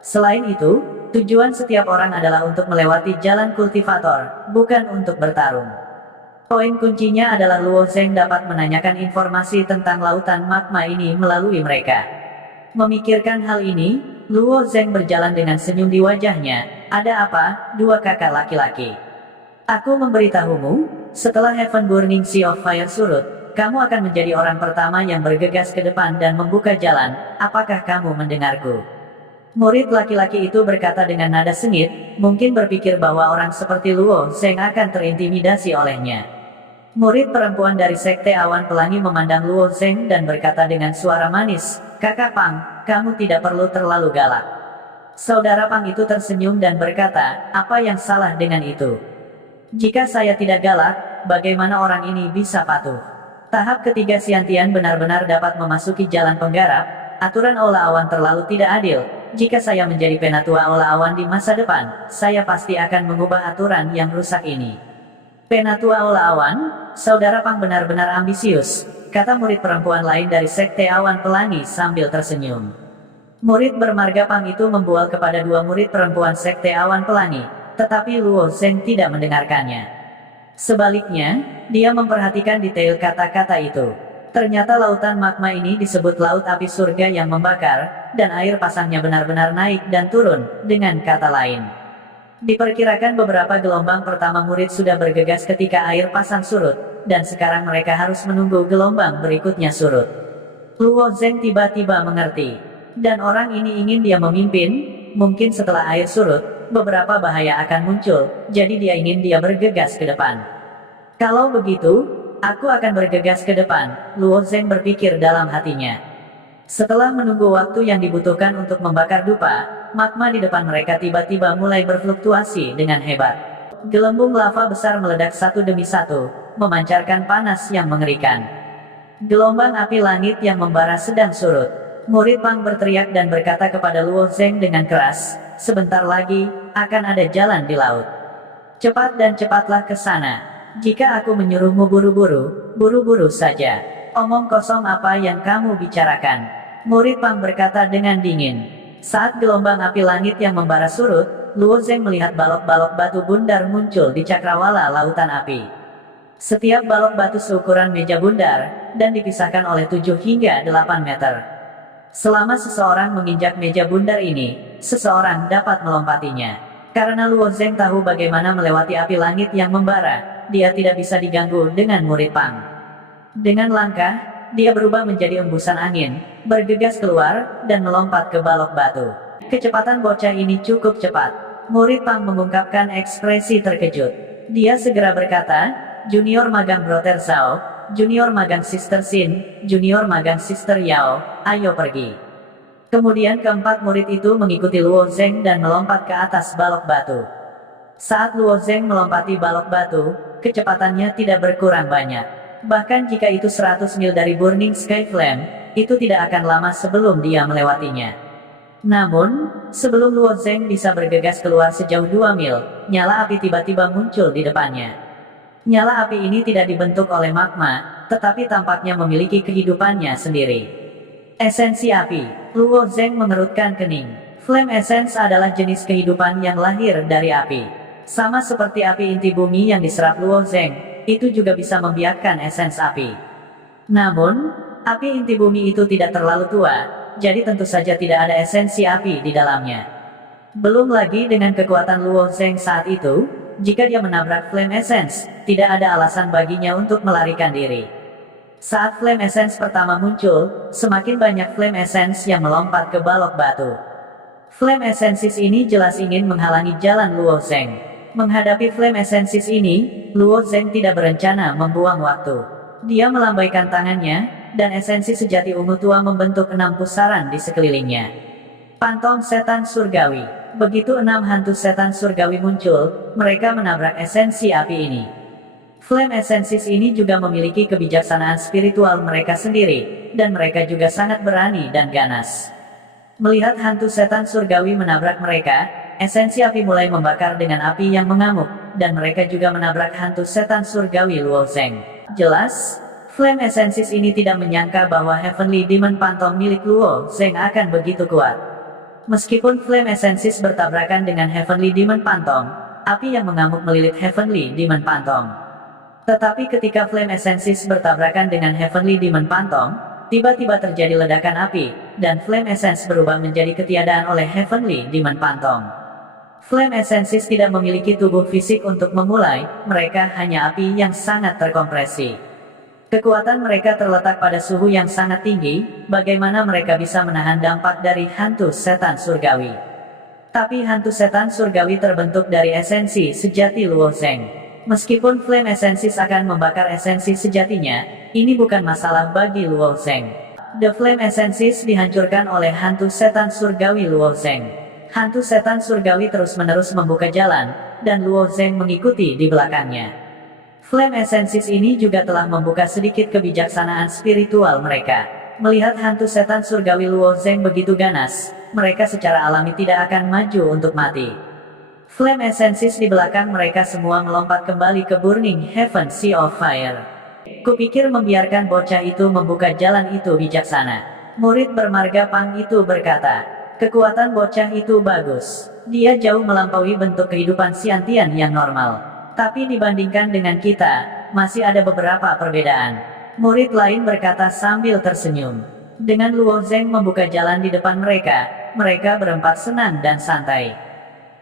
Selain itu, tujuan setiap orang adalah untuk melewati jalan kultivator, bukan untuk bertarung. Poin kuncinya adalah Luo Zeng dapat menanyakan informasi tentang lautan magma ini melalui mereka. Memikirkan hal ini, Luo Zeng berjalan dengan senyum di wajahnya. Ada apa, dua kakak laki-laki? Aku memberitahumu, setelah Heaven Burning Sea of Fire surut, kamu akan menjadi orang pertama yang bergegas ke depan dan membuka jalan. Apakah kamu mendengarku? Murid laki-laki itu berkata dengan nada sengit, mungkin berpikir bahwa orang seperti Luo Zeng akan terintimidasi olehnya. Murid perempuan dari Sekte Awan Pelangi memandang Luo Zeng dan berkata dengan suara manis, Kakak Pang, kamu tidak perlu terlalu galak. Saudara Pang itu tersenyum dan berkata, apa yang salah dengan itu? Jika saya tidak galak, bagaimana orang ini bisa patuh? Tahap ketiga Xiantian benar-benar dapat memasuki jalan penggarap. Aturan Aula Awan terlalu tidak adil. Jika saya menjadi penatua Aula Awan di masa depan, saya pasti akan mengubah aturan yang rusak ini. Penatua Aula Awan, saudara Pang benar-benar ambisius, kata murid perempuan lain dari Sekte Awan Pelangi sambil tersenyum. Murid bermarga Pang itu membual kepada dua murid perempuan Sekte Awan Pelangi, tetapi Luo Zeng tidak mendengarkannya. Sebaliknya, dia memperhatikan detail kata-kata itu. Ternyata lautan magma ini disebut laut api surga yang membakar, dan air pasangnya benar-benar naik dan turun, dengan kata lain. Diperkirakan beberapa gelombang pertama murid sudah bergegas ketika air pasang surut, dan sekarang mereka harus menunggu gelombang berikutnya surut. Luo Zeng tiba-tiba mengerti. Dan orang ini ingin dia memimpin, mungkin setelah air surut, beberapa bahaya akan muncul, jadi dia ingin dia bergegas ke depan. Kalau begitu, aku akan bergegas ke depan, Luo Zeng berpikir dalam hatinya. Setelah menunggu waktu yang dibutuhkan untuk membakar dupa, magma di depan mereka tiba-tiba mulai berfluktuasi dengan hebat. Gelembung lava besar meledak satu demi satu, memancarkan panas yang mengerikan. Gelombang api langit yang membara sedang surut. Murid Pang berteriak dan berkata kepada Luo Zeng dengan keras, sebentar lagi, akan ada jalan di laut. Cepat dan cepatlah ke sana. Jika aku menyuruhmu buru-buru, buru-buru saja. Omong kosong apa yang kamu bicarakan? Murid Pang berkata dengan dingin. Saat gelombang api langit yang membara surut, Luo Zeng melihat balok-balok batu bundar muncul di cakrawala lautan api. Setiap balok batu seukuran meja bundar, dan dipisahkan oleh 7 hingga 8 meter. Selama seseorang menginjak meja bundar ini, seseorang dapat melompatinya. Karena Luo Zeng tahu bagaimana melewati api langit yang membara, dia tidak bisa diganggu dengan murid Pang. Dengan langkah, dia berubah menjadi embusan angin, bergegas keluar, dan melompat ke balok batu. Kecepatan bocah ini cukup cepat. Murid Pang mengungkapkan ekspresi terkejut. Dia segera berkata, Junior Magang Brother Zhao, Junior Magang Sister Xin, Junior Magang Sister Yao, ayo pergi. Kemudian keempat murid itu mengikuti Luo Zeng dan melompat ke atas balok batu. Saat Luo Zeng melompati balok batu, kecepatannya tidak berkurang banyak. Bahkan jika itu 100 mil dari Burning Sky Flame, itu tidak akan lama sebelum dia melewatinya. Namun, sebelum Luo Zeng bisa bergegas keluar sejauh 2 mil, nyala api tiba-tiba muncul di depannya. Nyala api ini tidak dibentuk oleh magma, tetapi tampaknya memiliki kehidupannya sendiri. Esensi api. Luo Zeng mengerutkan kening. Flame Essence adalah jenis kehidupan yang lahir dari api. Sama seperti api inti bumi yang diserap Luo Zeng, itu juga bisa membiarkan esens api. Namun, api inti bumi itu tidak terlalu tua, jadi tentu saja tidak ada esensi api di dalamnya. Belum lagi dengan kekuatan Luo Zeng saat itu, jika dia menabrak Flame Essence, tidak ada alasan baginya untuk melarikan diri. Saat Flame Essence pertama muncul, semakin banyak Flame Essence yang melompat ke balok batu. Flame Essences ini jelas ingin menghalangi jalan Luo Zeng. Menghadapi Flame Essences ini, Luo Zeng tidak berencana membuang waktu. Dia melambaikan tangannya, dan esensi sejati ungu tua membentuk 6 pusaran di sekelilingnya. Pantong setan surgawi. Begitu 6 hantu setan surgawi muncul, mereka menabrak esensi api ini. Flame Essences ini juga memiliki kebijaksanaan spiritual mereka sendiri, dan mereka juga sangat berani dan ganas. Melihat hantu setan surgawi menabrak mereka, esensi api mulai membakar dengan api yang mengamuk, dan mereka juga menabrak hantu setan surgawi Luo Zeng. Jelas, Flame Essences ini tidak menyangka bahwa Heavenly Demon Pantong milik Luo Zeng akan begitu kuat. Meskipun Flame Essences bertabrakan dengan Heavenly Demon Pantong, api yang mengamuk melilit Heavenly Demon Pantong. Tetapi ketika Flame Essences bertabrakan dengan Heavenly Demon Phantom, tiba-tiba terjadi ledakan api, dan Flame Essence berubah menjadi ketiadaan oleh Heavenly Demon Phantom. Flame Essences tidak memiliki tubuh fisik untuk memulai, mereka hanya api yang sangat terkompresi. Kekuatan mereka terletak pada suhu yang sangat tinggi, bagaimana mereka bisa menahan dampak dari hantu setan surgawi. Tapi hantu setan surgawi terbentuk dari esensi sejati Luo Zeng. Meskipun Flame Essences akan membakar esensi sejatinya, ini bukan masalah bagi Luo Zeng. The Flame Essences dihancurkan oleh hantu setan surgawi Luo Zeng. Hantu setan surgawi terus-menerus membuka jalan, dan Luo Zeng mengikuti di belakangnya. Flame Essences ini juga telah membuka sedikit kebijaksanaan spiritual mereka. Melihat hantu setan surgawi Luo Zeng begitu ganas, mereka secara alami tidak akan maju untuk mati. Flame Essences di belakang mereka semua melompat kembali ke Burning Heaven Sea of Fire. Kupikir membiarkan bocah itu membuka jalan itu bijaksana. Murid bermarga Pang itu berkata, kekuatan bocah itu bagus. Dia jauh melampaui bentuk kehidupan Xiantian yang normal. Tapi dibandingkan dengan kita, masih ada beberapa perbedaan. Murid lain berkata sambil tersenyum. Dengan Luo Zeng membuka jalan di depan mereka, mereka berempat senang dan santai.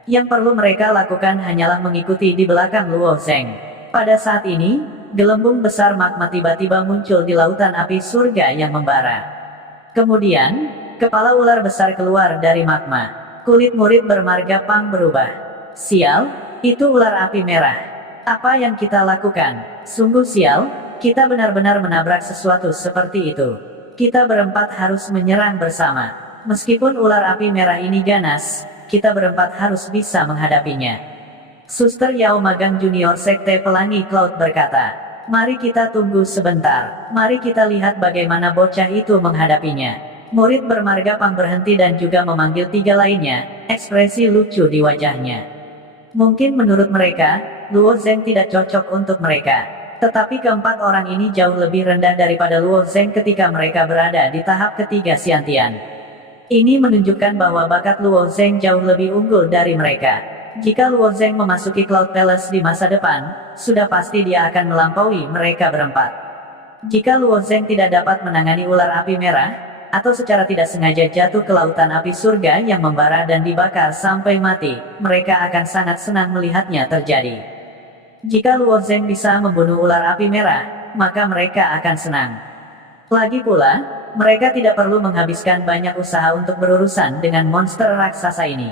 Yang perlu mereka lakukan hanyalah mengikuti di belakang Luo Zeng. Pada saat ini, gelembung besar magma tiba-tiba muncul di lautan api surga yang membara. Kemudian, kepala ular besar keluar dari magma. Kulit murid bermarga Pang berubah. Sial, itu ular api merah. Apa yang kita lakukan? Sungguh sial, kita benar-benar menabrak sesuatu seperti itu. Kita berempat harus menyerang bersama. Meskipun ular api merah ini ganas, kita berempat harus bisa menghadapinya. Suster Yao Magang Junior Sekte Pelangi Cloud berkata, mari kita tunggu sebentar, mari kita lihat bagaimana bocah itu menghadapinya. Murid bermarga Pang berhenti dan juga memanggil tiga lainnya, ekspresi lucu di wajahnya. Mungkin menurut mereka, Luo Zeng tidak cocok untuk mereka. Tetapi keempat orang ini jauh lebih rendah daripada Luo Zeng ketika mereka berada di tahap ketiga Xiantian. Ini menunjukkan bahwa bakat Luo Zeng jauh lebih unggul dari mereka. Jika Luo Zeng memasuki Cloud Palace di masa depan, sudah pasti dia akan melampaui mereka berempat. Jika Luo Zeng tidak dapat menangani ular api merah, atau secara tidak sengaja jatuh ke lautan api surga yang membara dan dibakar sampai mati, mereka akan sangat senang melihatnya terjadi. Jika Luo Zeng bisa membunuh ular api merah, maka mereka akan senang. Lagi pula, mereka tidak perlu menghabiskan banyak usaha untuk berurusan dengan monster raksasa ini.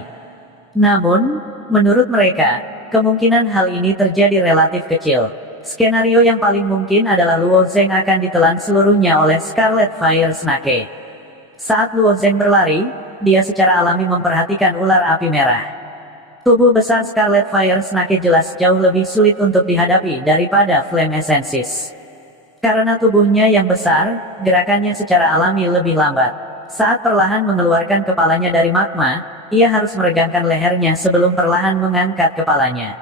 Namun, menurut mereka, kemungkinan hal ini terjadi relatif kecil. Skenario yang paling mungkin adalah Luo Zeng akan ditelan seluruhnya oleh Scarlet Fire Snake. Saat Luo Zeng berlari, dia secara alami memperhatikan ular api merah. Tubuh besar Scarlet Fire Snake jelas jauh lebih sulit untuk dihadapi daripada Flame Essences. Karena tubuhnya yang besar, gerakannya secara alami lebih lambat. Saat perlahan mengeluarkan kepalanya dari magma, ia harus meregangkan lehernya sebelum perlahan mengangkat kepalanya.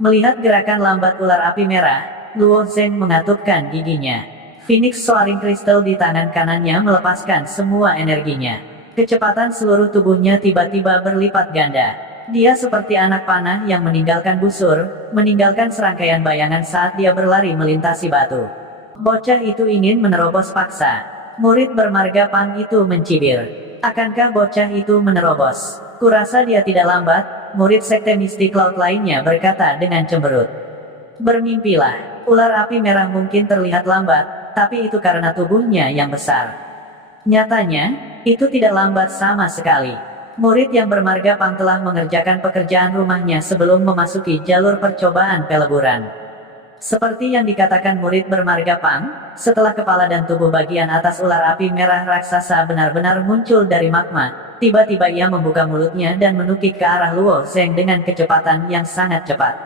Melihat gerakan lambat ular api merah, Luo Zeng mengatupkan giginya. Phoenix Soaring Crystal di tangan kanannya melepaskan semua energinya. Kecepatan seluruh tubuhnya tiba-tiba berlipat ganda. Dia seperti anak panah yang meninggalkan busur, meninggalkan serangkaian bayangan saat dia berlari melintasi batu. Bocah itu ingin menerobos paksa. Murid bermarga Pang itu mencibir. Akankah bocah itu menerobos? Kurasa dia tidak lambat, murid Sekte Misty Cloud lainnya berkata dengan cemberut. Bermimpilah, ular api merah mungkin terlihat lambat, tapi itu karena tubuhnya yang besar. Nyatanya, itu tidak lambat sama sekali. Murid yang bermarga Pang telah mengerjakan pekerjaan rumahnya sebelum memasuki jalur percobaan peleburan. Seperti yang dikatakan murid bermarga Pang, setelah kepala dan tubuh bagian atas ular api merah raksasa benar-benar muncul dari magma, tiba-tiba ia membuka mulutnya dan menukik ke arah Luo Zeng dengan kecepatan yang sangat cepat.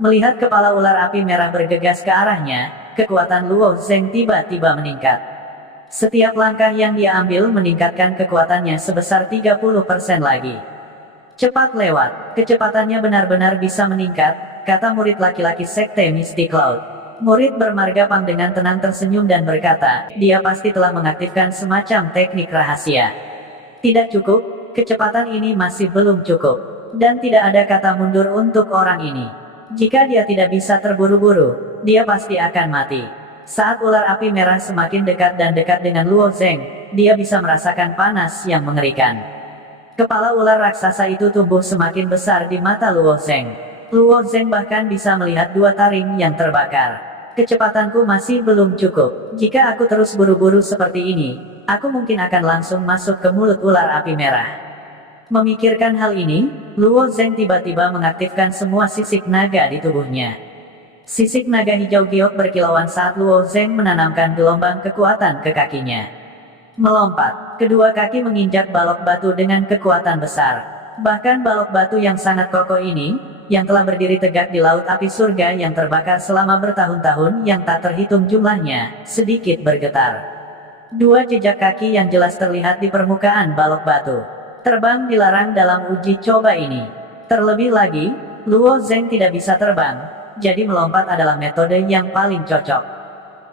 Melihat kepala ular api merah bergegas ke arahnya, kekuatan Luo Zeng tiba-tiba meningkat. Setiap langkah yang dia ambil meningkatkan kekuatannya sebesar 30% lagi. Cepat lewat, kecepatannya benar-benar bisa meningkat, kata murid laki-laki Sekte Misty Cloud. Murid bermarga Pang dengan tenang tersenyum dan berkata, dia pasti telah mengaktifkan semacam teknik rahasia. Tidak cukup, kecepatan ini masih belum cukup. Dan tidak ada kata mundur untuk orang ini. Jika dia tidak bisa terburu-buru, dia pasti akan mati. Saat ular api merah semakin dekat dan dekat dengan Luo Zeng, dia bisa merasakan panas yang mengerikan. Kepala ular raksasa itu tumbuh semakin besar di mata Luo Zeng. Luo Zeng bahkan bisa melihat dua taring yang terbakar. Kecepatanku masih belum cukup. Jika aku terus buru-buru seperti ini, aku mungkin akan langsung masuk ke mulut ular api merah. Memikirkan hal ini, Luo Zeng tiba-tiba mengaktifkan semua sisik naga di tubuhnya. Sisik naga hijau giok berkilauan saat Luo Zeng menanamkan gelombang kekuatan ke kakinya. Melompat, kedua kaki menginjak balok batu dengan kekuatan besar. Bahkan balok batu yang sangat kokoh ini, yang telah berdiri tegak di laut api surga yang terbakar selama bertahun-tahun yang tak terhitung jumlahnya, sedikit bergetar. Dua jejak kaki yang jelas terlihat di permukaan balok batu. Terbang dilarang dalam uji coba ini. Terlebih lagi, Luo Zeng tidak bisa terbang. Jadi melompat adalah metode yang paling cocok.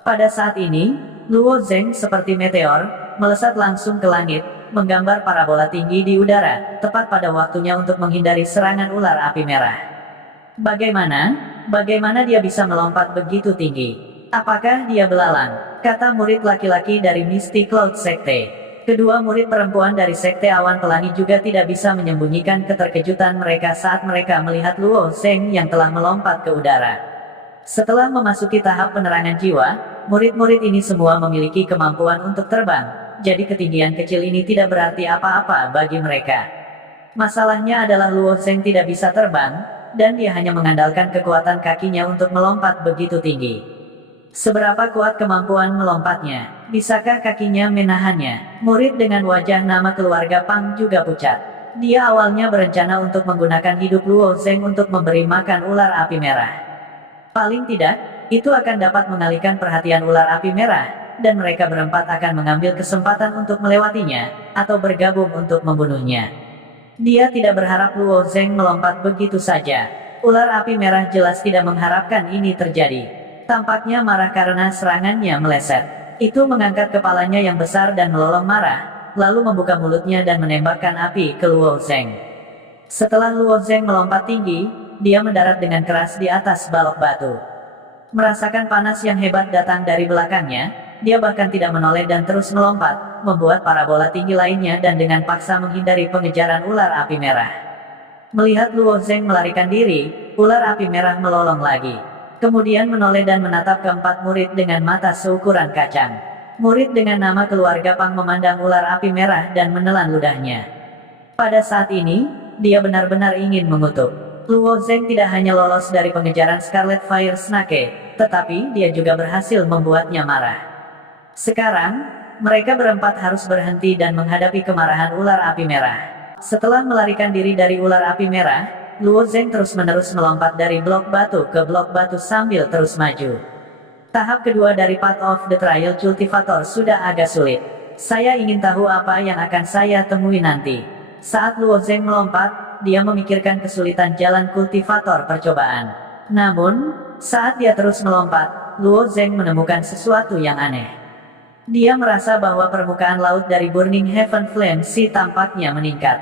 Pada saat ini, Luo Zeng seperti meteor, melesat langsung ke langit, menggambar parabola tinggi di udara, tepat pada waktunya untuk menghindari serangan ular api merah. Bagaimana dia bisa melompat begitu tinggi? Apakah dia belalang? Kata murid laki-laki dari Misty Cloud Sekte. Kedua murid perempuan dari Sekte Awan Pelangi juga tidak bisa menyembunyikan keterkejutan mereka saat mereka melihat Luo Zeng yang telah melompat ke udara. Setelah memasuki tahap penerangan jiwa, murid-murid ini semua memiliki kemampuan untuk terbang, jadi ketinggian kecil ini tidak berarti apa-apa bagi mereka. Masalahnya adalah Luo Zeng tidak bisa terbang, dan dia hanya mengandalkan kekuatan kakinya untuk melompat begitu tinggi. Seberapa kuat kemampuan melompatnya? Bisakah kakinya menahannya? Murid dengan wajah nama keluarga Pang juga pucat. Dia awalnya berencana untuk menggunakan hidup Luo Zeng untuk memberi makan ular api merah. Paling tidak, itu akan dapat mengalihkan perhatian ular api merah, dan mereka berempat akan mengambil kesempatan untuk melewatinya, atau bergabung untuk membunuhnya. Dia tidak berharap Luo Zeng melompat begitu saja. Ular api merah jelas tidak mengharapkan ini terjadi. Tampaknya marah karena serangannya meleset. Itu mengangkat kepalanya yang besar dan melolong marah, lalu membuka mulutnya dan menembakkan api ke Luo Zeng. Setelah Luo Zeng melompat tinggi, dia mendarat dengan keras di atas balok batu. Merasakan panas yang hebat datang dari belakangnya, dia bahkan tidak menoleh dan terus melompat, membuat parabola tinggi lainnya dan dengan paksa menghindari pengejaran ular api merah. Melihat Luo Zeng melarikan diri, ular api merah melolong lagi. Kemudian menoleh dan menatap keempat murid dengan mata seukuran kacang. Murid dengan nama keluarga Pang memandang ular api merah dan menelan ludahnya. Pada saat ini, dia benar-benar ingin mengutuk. Luo Zeng tidak hanya lolos dari pengejaran Scarlet Fire Snake, tetapi dia juga berhasil membuatnya marah. Sekarang, mereka berempat harus berhenti dan menghadapi kemarahan ular api merah. Setelah melarikan diri dari ular api merah, Luo Zeng terus-menerus melompat dari blok batu ke blok batu sambil terus maju. Tahap kedua dari Path of the Trial Cultivator sudah agak sulit. Saya ingin tahu apa yang akan saya temui nanti. Saat Luo Zeng melompat, dia memikirkan kesulitan jalan kultivator percobaan. Namun, saat dia terus melompat, Luo Zeng menemukan sesuatu yang aneh. Dia merasa bahwa permukaan laut dari Burning Heaven Flame Sea tampaknya meningkat.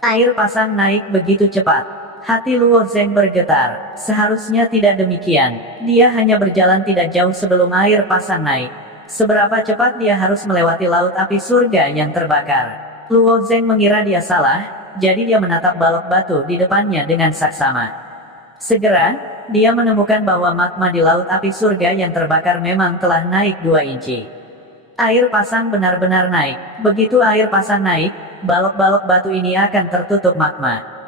Air pasang naik begitu cepat. Hati Luo Zeng bergetar. Seharusnya tidak demikian. Dia hanya berjalan tidak jauh sebelum air pasang naik. Seberapa cepat dia harus melewati laut api surga yang terbakar. Luo Zeng mengira dia salah, jadi dia menatap balok batu di depannya dengan saksama. Segera, dia menemukan bahwa magma di laut api surga yang terbakar memang telah naik 2 inci. Air pasang benar-benar naik. Begitu air pasang naik, balok-balok batu ini akan tertutup magma.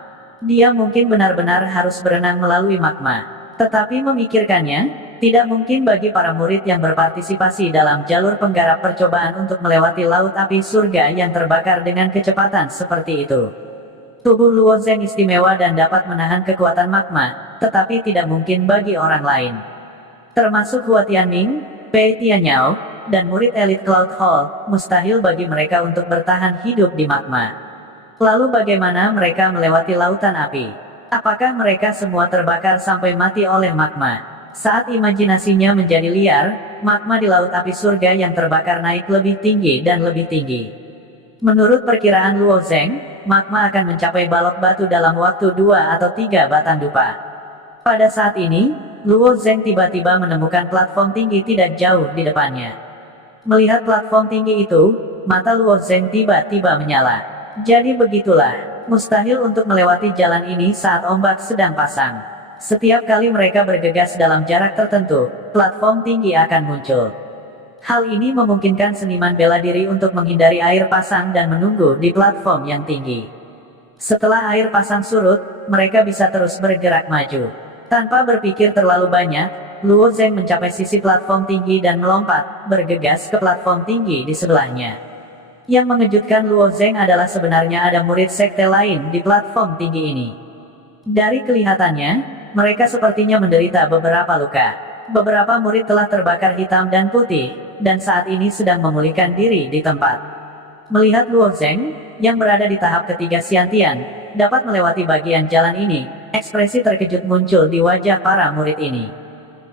Dia mungkin benar-benar harus berenang melalui magma. Tetapi memikirkannya, tidak mungkin bagi para murid yang berpartisipasi dalam jalur penggarap percobaan untuk melewati laut api surga yang terbakar dengan kecepatan seperti itu. Tubuh Luo Zeng istimewa dan dapat menahan kekuatan magma, tetapi tidak mungkin bagi orang lain. Termasuk Hua Tianming, Pei Tianyao, dan murid elit Cloud Hall, mustahil bagi mereka untuk bertahan hidup di magma. Lalu bagaimana mereka melewati lautan api? Apakah mereka semua terbakar sampai mati oleh magma? Saat imajinasinya menjadi liar, magma di laut api surga yang terbakar naik lebih tinggi dan lebih tinggi. Menurut perkiraan Luo Zeng, magma akan mencapai balok batu dalam waktu 2 atau 3 batang dupa. Pada saat ini, Luo Zeng tiba-tiba menemukan platform tinggi tidak jauh di depannya. Melihat platform tinggi itu, mata Luo Zeng tiba-tiba menyala. Jadi begitulah, mustahil untuk melewati jalan ini saat ombak sedang pasang. Setiap kali mereka bergegas dalam jarak tertentu, platform tinggi akan muncul. Hal ini memungkinkan seniman bela diri untuk menghindari air pasang dan menunggu di platform yang tinggi. Setelah air pasang surut, mereka bisa terus bergerak maju. Tanpa berpikir terlalu banyak, Luo Zeng mencapai sisi platform tinggi dan melompat, bergegas ke platform tinggi di sebelahnya. Yang mengejutkan Luo Zeng adalah sebenarnya ada murid sekte lain di platform tinggi ini. Dari kelihatannya, mereka sepertinya menderita beberapa luka. Beberapa murid telah terbakar hitam dan putih, dan saat ini sedang memulihkan diri di tempat. Melihat Luo Zeng, yang berada di tahap ketiga Xiantian, dapat melewati bagian jalan ini, ekspresi terkejut muncul di wajah para murid ini.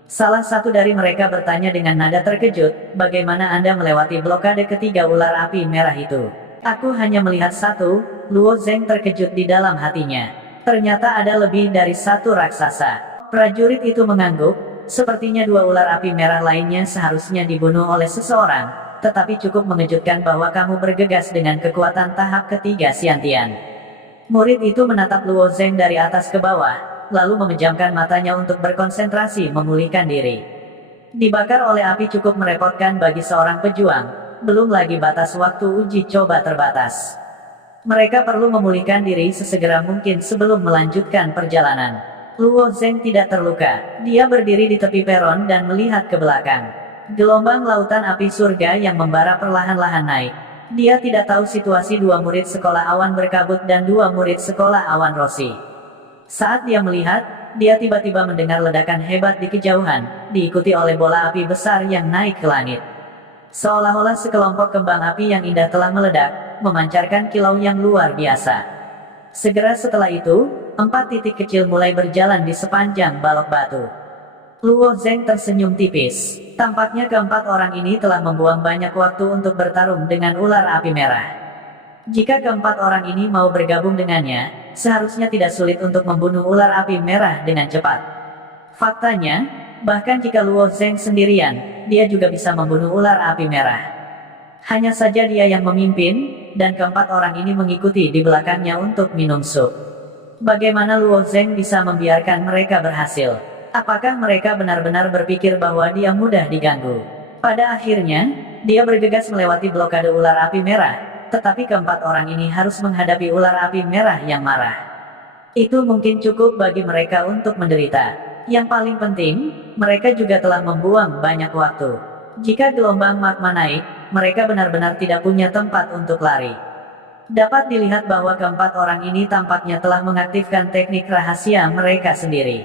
Salah satu dari mereka bertanya dengan nada terkejut, bagaimana Anda melewati blokade ketiga ular api merah itu? Aku hanya melihat satu, Luo Zeng terkejut di dalam hatinya. Ternyata ada lebih dari satu raksasa. Prajurit itu mengangguk. Sepertinya dua ular api merah lainnya seharusnya dibunuh oleh seseorang, tetapi cukup mengejutkan bahwa kamu bergegas dengan kekuatan tahap ketiga Xiantian. Murid itu menatap Luo Zeng dari atas ke bawah, lalu memejamkan matanya untuk berkonsentrasi memulihkan diri. Dibakar oleh api cukup merepotkan bagi seorang pejuang, belum lagi batas waktu uji coba terbatas. Mereka perlu memulihkan diri sesegera mungkin sebelum melanjutkan perjalanan. Luo Zeng tidak terluka. Dia berdiri di tepi peron dan melihat ke belakang. Gelombang lautan api surga yang membara perlahan-lahan naik. Dia tidak tahu situasi dua murid sekolah awan berkabut dan dua murid sekolah awan rosi. Saat dia melihat, dia tiba-tiba mendengar ledakan hebat di kejauhan, diikuti oleh bola api besar yang naik ke langit. Seolah-olah sekelompok kembang api yang indah telah meledak, memancarkan kilau yang luar biasa. Segera setelah itu, 4 titik kecil mulai berjalan di sepanjang balok batu. Luo Zeng tersenyum tipis. Tampaknya keempat orang ini telah membuang banyak waktu untuk bertarung dengan ular api merah. Jika keempat orang ini mau bergabung dengannya, seharusnya tidak sulit untuk membunuh ular api merah dengan cepat. Faktanya, bahkan jika Luo Zeng sendirian, dia juga bisa membunuh ular api merah. Hanya saja dia yang memimpin, dan keempat orang ini mengikuti di belakangnya untuk minum sup. Bagaimana Luo Zeng bisa membiarkan mereka berhasil? Apakah mereka benar-benar berpikir bahwa dia mudah diganggu? Pada akhirnya, dia bergegas melewati blokade ular api merah, tetapi keempat orang ini harus menghadapi ular api merah yang marah. Itu mungkin cukup bagi mereka untuk menderita. Yang paling penting, mereka juga telah membuang banyak waktu. Jika gelombang magma naik, mereka benar-benar tidak punya tempat untuk lari. Dapat dilihat bahwa keempat orang ini tampaknya telah mengaktifkan teknik rahasia mereka sendiri.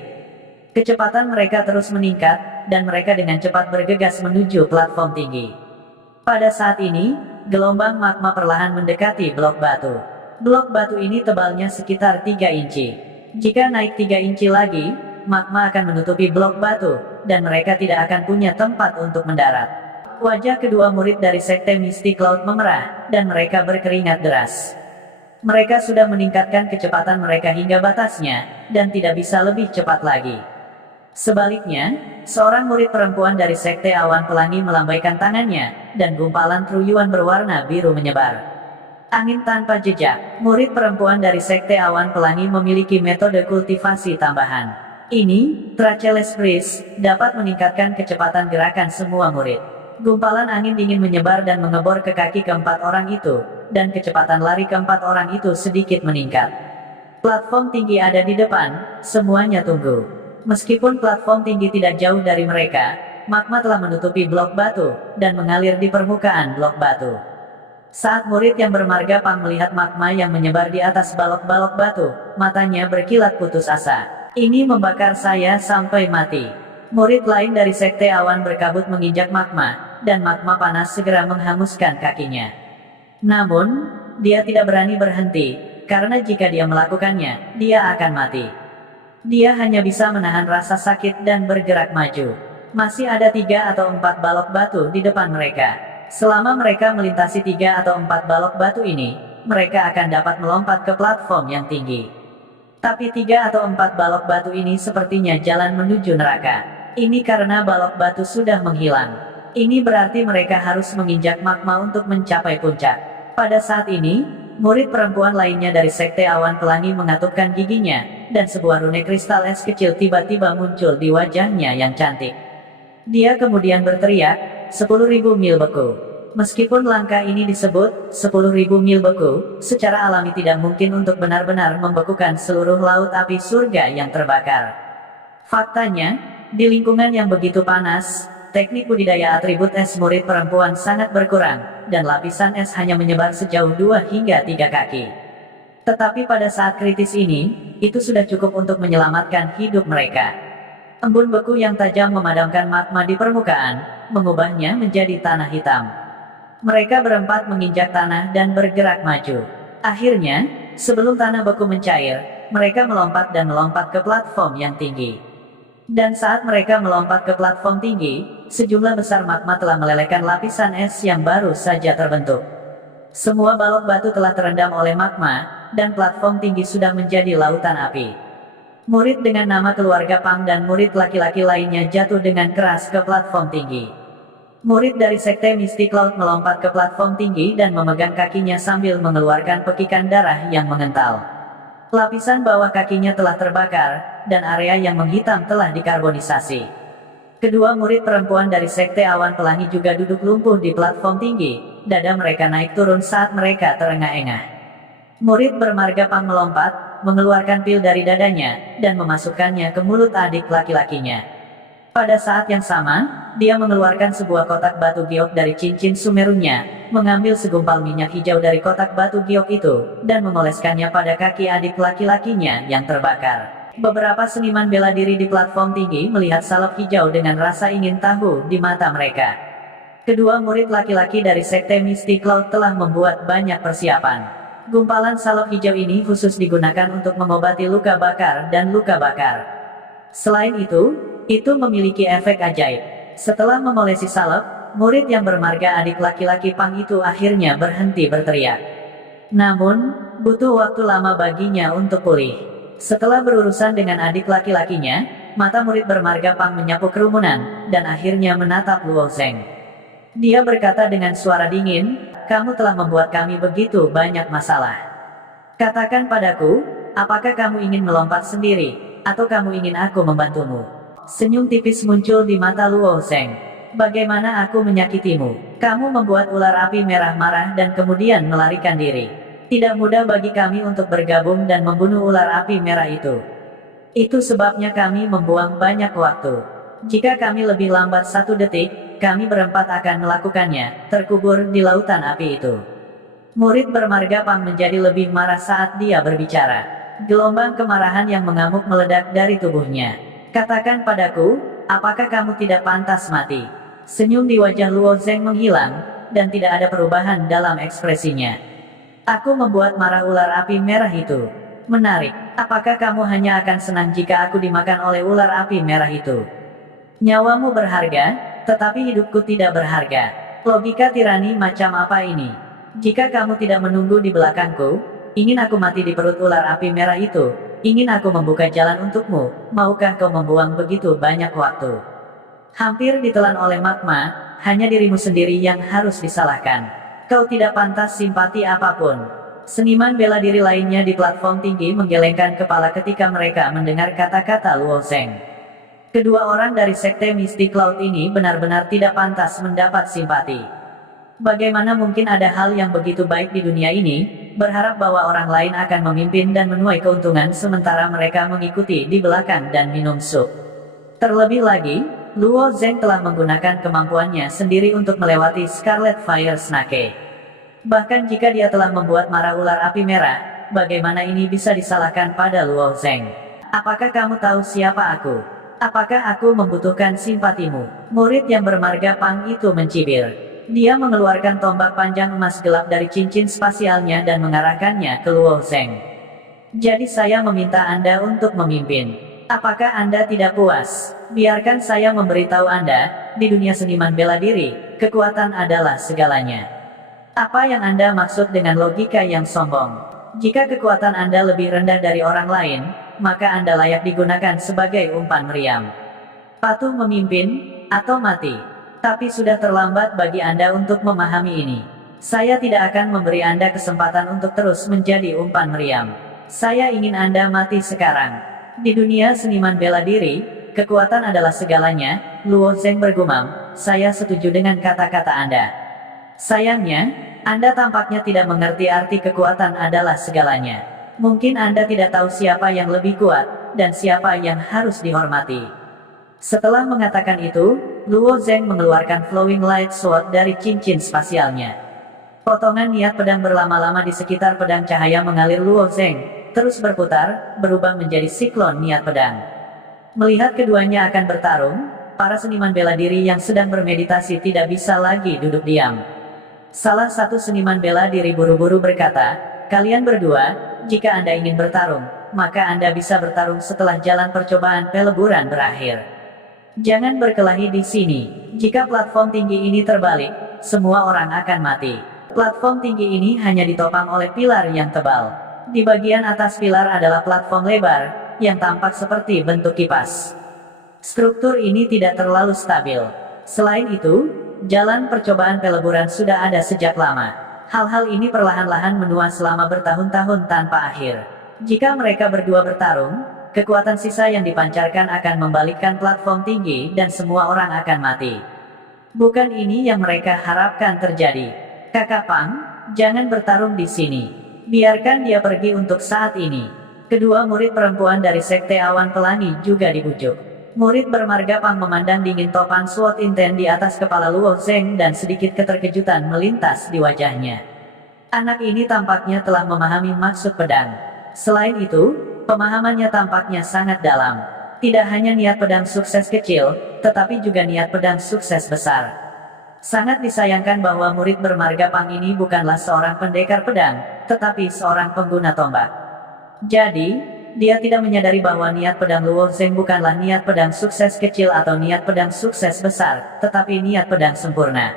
Kecepatan mereka terus meningkat, dan mereka dengan cepat bergegas menuju platform tinggi. Pada saat ini, gelombang magma perlahan mendekati blok batu. Blok batu ini tebalnya sekitar 3 inci. Jika naik 3 inci lagi, magma akan menutupi blok batu, dan mereka tidak akan punya tempat untuk mendarat. Wajah kedua murid dari Sekte Misty Cloud memerah, dan mereka berkeringat deras. Mereka sudah meningkatkan kecepatan mereka hingga batasnya, dan tidak bisa lebih cepat lagi. Sebaliknya, seorang murid perempuan dari Sekte Awan Pelangi melambaikan tangannya, dan gumpalan truyuan berwarna biru menyebar. Angin tanpa jejak, murid perempuan dari Sekte Awan Pelangi memiliki metode kultivasi tambahan. Ini, Tracheles Breeze, dapat meningkatkan kecepatan gerakan semua murid. Gumpalan angin dingin menyebar dan mengebor ke kaki keempat orang itu, dan kecepatan lari keempat orang itu sedikit meningkat. Platform tinggi ada di depan, semuanya tunggu. Meskipun platform tinggi tidak jauh dari mereka, magma telah menutupi blok batu, dan mengalir di permukaan blok batu. Saat murid yang bermarga Pang melihat magma yang menyebar di atas balok-balok batu, matanya berkilat putus asa. Ini membakar saya sampai mati. Murid lain dari Sekte Awan berkabut menginjak magma, dan magma panas segera menghanguskan kakinya. Namun, dia tidak berani berhenti, karena jika dia melakukannya, dia akan mati. Dia hanya bisa menahan rasa sakit dan bergerak maju. Masih ada 3 atau 4 balok batu di depan mereka. Selama mereka melintasi 3 atau 4 balok batu ini, mereka akan dapat melompat ke platform yang tinggi. Tapi 3 atau 4 balok batu ini sepertinya jalan menuju neraka. Ini karena balok batu sudah menghilang. Ini berarti mereka harus menginjak magma untuk mencapai puncak. Pada saat ini, murid perempuan lainnya dari Sekte Awan Pelangi mengatupkan giginya, dan sebuah rune kristal es kecil tiba-tiba muncul di wajahnya yang cantik. Dia kemudian berteriak, 10.000 mil beku. Meskipun langkah ini disebut 10.000 mil beku, secara alami tidak mungkin untuk benar-benar membekukan seluruh laut api surga yang terbakar. Faktanya, di lingkungan yang begitu panas, teknik budidaya atribut es murid perempuan sangat berkurang, dan lapisan es hanya menyebar sejauh 2 hingga 3 kaki. Tetapi pada saat kritis ini, itu sudah cukup untuk menyelamatkan hidup mereka. Embun beku yang tajam memadamkan magma di permukaan, mengubahnya menjadi tanah hitam. Mereka berempat menginjak tanah dan bergerak maju. Akhirnya, sebelum tanah beku mencair, mereka melompat ke platform yang tinggi. Dan saat mereka melompat ke platform tinggi, sejumlah besar magma telah melelehkan lapisan es yang baru saja terbentuk. Semua balok batu telah terendam oleh magma, dan platform tinggi sudah menjadi lautan api. Murid dengan nama keluarga Pang dan murid laki-laki lainnya jatuh dengan keras ke platform tinggi. Murid dari Sekte Mystic Cloud melompat ke platform tinggi dan memegang kakinya sambil mengeluarkan pekikan darah yang mengental. Lapisan bawah kakinya telah terbakar, dan area yang menghitam telah dikarbonisasi. Kedua murid perempuan dari Sekte Awan Pelangi juga duduk lumpuh di platform tinggi, dada mereka naik turun saat mereka terengah-engah. Murid bermarga Pang melompat, mengeluarkan pil dari dadanya, dan memasukkannya ke mulut adik laki-lakinya. Pada saat yang sama, dia mengeluarkan sebuah kotak batu giok dari cincin sumerunya, mengambil segumpal minyak hijau dari kotak batu giok itu, dan mengoleskannya pada kaki adik laki-lakinya yang terbakar. Beberapa seniman bela diri di platform tinggi melihat salep hijau dengan rasa ingin tahu di mata mereka. Kedua murid laki-laki dari Sekte Mystic Cloud telah membuat banyak persiapan. Gumpalan salep hijau ini khusus digunakan untuk mengobati luka bakar dan luka bakar. Selain itu memiliki efek ajaib. Setelah memolesi salep, murid yang bermarga adik laki-laki Pang itu akhirnya berhenti berteriak. Namun, butuh waktu lama baginya untuk pulih. Setelah berurusan dengan adik laki-lakinya, mata murid bermarga Pang menyapu kerumunan, dan akhirnya menatap Luo Zeng. Dia berkata dengan suara dingin, "Kamu telah membuat kami begitu banyak masalah. Katakan padaku, apakah kamu ingin melompat sendiri, atau kamu ingin aku membantumu?" Senyum tipis muncul di mata Luo Zeng. "Bagaimana aku menyakitimu? Kamu membuat ular api merah marah dan kemudian melarikan diri. Tidak mudah bagi kami untuk bergabung dan membunuh ular api merah itu. Itu sebabnya kami membuang banyak waktu. Jika kami lebih lambat 1 detik, kami berempat akan melakukannya, terkubur di lautan api itu." Murid bermarga Pang menjadi lebih marah saat dia berbicara. Gelombang kemarahan yang mengamuk meledak dari tubuhnya. "Katakan padaku, apakah kamu tidak pantas mati?" Senyum di wajah Luo Zeng menghilang, dan tidak ada perubahan dalam ekspresinya. "Aku membuat marah ular api merah itu. Menarik, apakah kamu hanya akan senang jika aku dimakan oleh ular api merah itu? Nyawamu berharga, tetapi hidupku tidak berharga. Logika tirani macam apa ini? Jika kamu tidak menunggu di belakangku, ingin aku mati di perut ular api merah itu, ingin aku membuka jalan untukmu, maukah kau membuang begitu banyak waktu? Hampir ditelan oleh magma, hanya dirimu sendiri yang harus disalahkan. Kau tidak pantas simpati apapun." Seniman bela diri lainnya di platform tinggi menggelengkan kepala ketika mereka mendengar kata-kata Luo Zeng. Kedua orang dari Sekte Mystic Cloud ini benar-benar tidak pantas mendapat simpati. Bagaimana mungkin ada hal yang begitu baik di dunia ini, berharap bahwa orang lain akan memimpin dan menuai keuntungan sementara mereka mengikuti di belakang dan minum sup. Terlebih lagi, Luo Zeng telah menggunakan kemampuannya sendiri untuk melewati Scarlet Fire Snake. Bahkan jika dia telah membuat marah ular api merah, bagaimana ini bisa disalahkan pada Luo Zeng? "Apakah kamu tahu siapa aku? Apakah aku membutuhkan simpatimu?" Murid yang bermarga Pang itu mencibir. Dia mengeluarkan tombak panjang emas gelap dari cincin spasialnya dan mengarahkannya ke Luo Zeng. "Jadi saya meminta Anda untuk memimpin. Apakah Anda tidak puas? Biarkan saya memberitahu Anda, di dunia seniman bela diri, kekuatan adalah segalanya. Apa yang Anda maksud dengan logika yang sombong? Jika kekuatan Anda lebih rendah dari orang lain, maka Anda layak digunakan sebagai umpan meriam. Patuh memimpin, atau mati. Tapi sudah terlambat bagi Anda untuk memahami ini. Saya tidak akan memberi Anda kesempatan untuk terus menjadi umpan meriam. Saya ingin Anda mati sekarang. Di dunia seniman bela diri, kekuatan adalah segalanya, Luo Zheng bergumam. Saya setuju dengan kata-kata Anda. Sayangnya, Anda tampaknya tidak mengerti arti kekuatan adalah segalanya. Mungkin Anda tidak tahu siapa yang lebih kuat, dan siapa yang harus dihormati. Setelah mengatakan itu, Luo Zheng mengeluarkan Flowing Light Sword dari cincin spasialnya. Potongan niat pedang berlama-lama di sekitar pedang cahaya mengalir Luo Zheng, terus berputar, berubah menjadi siklon niat pedang. Melihat keduanya akan bertarung, para seniman bela diri yang sedang bermeditasi tidak bisa lagi duduk diam. Salah satu seniman bela diri buru-buru berkata, "Kalian berdua, jika Anda ingin bertarung, maka Anda bisa bertarung setelah jalan percobaan peleburan berakhir. Jangan berkelahi di sini. Jika platform tinggi ini terbalik, semua orang akan mati." Platform tinggi ini hanya ditopang oleh pilar yang tebal. Di bagian atas pilar adalah platform lebar, yang tampak seperti bentuk kipas. Struktur ini tidak terlalu stabil. Selain itu, jalan percobaan peleburan sudah ada sejak lama. Hal-hal ini perlahan-lahan menua selama bertahun-tahun tanpa akhir. Jika mereka berdua bertarung, kekuatan sisa yang dipancarkan akan membalikkan platform tinggi dan semua orang akan mati. Bukan ini yang mereka harapkan terjadi. Kakak Pang, jangan bertarung di sini. Biarkan dia pergi untuk saat ini. Kedua murid perempuan dari Sekte Awan Pelangi juga dibujuk. Murid bermarga Pang memandang dingin topan SWOT Inten di atas kepala Luo Zheng dan sedikit keterkejutan melintas di wajahnya. Anak ini tampaknya telah memahami maksud pedang. Selain itu, pemahamannya tampaknya sangat dalam. Tidak hanya niat pedang sukses kecil, tetapi juga niat pedang sukses besar. Sangat disayangkan bahwa murid bermarga Pang ini bukanlah seorang pendekar pedang, tetapi seorang pengguna tombak. Jadi, dia tidak menyadari bahwa niat pedang Luo Zheng bukanlah niat pedang sukses kecil atau niat pedang sukses besar, tetapi niat pedang sempurna.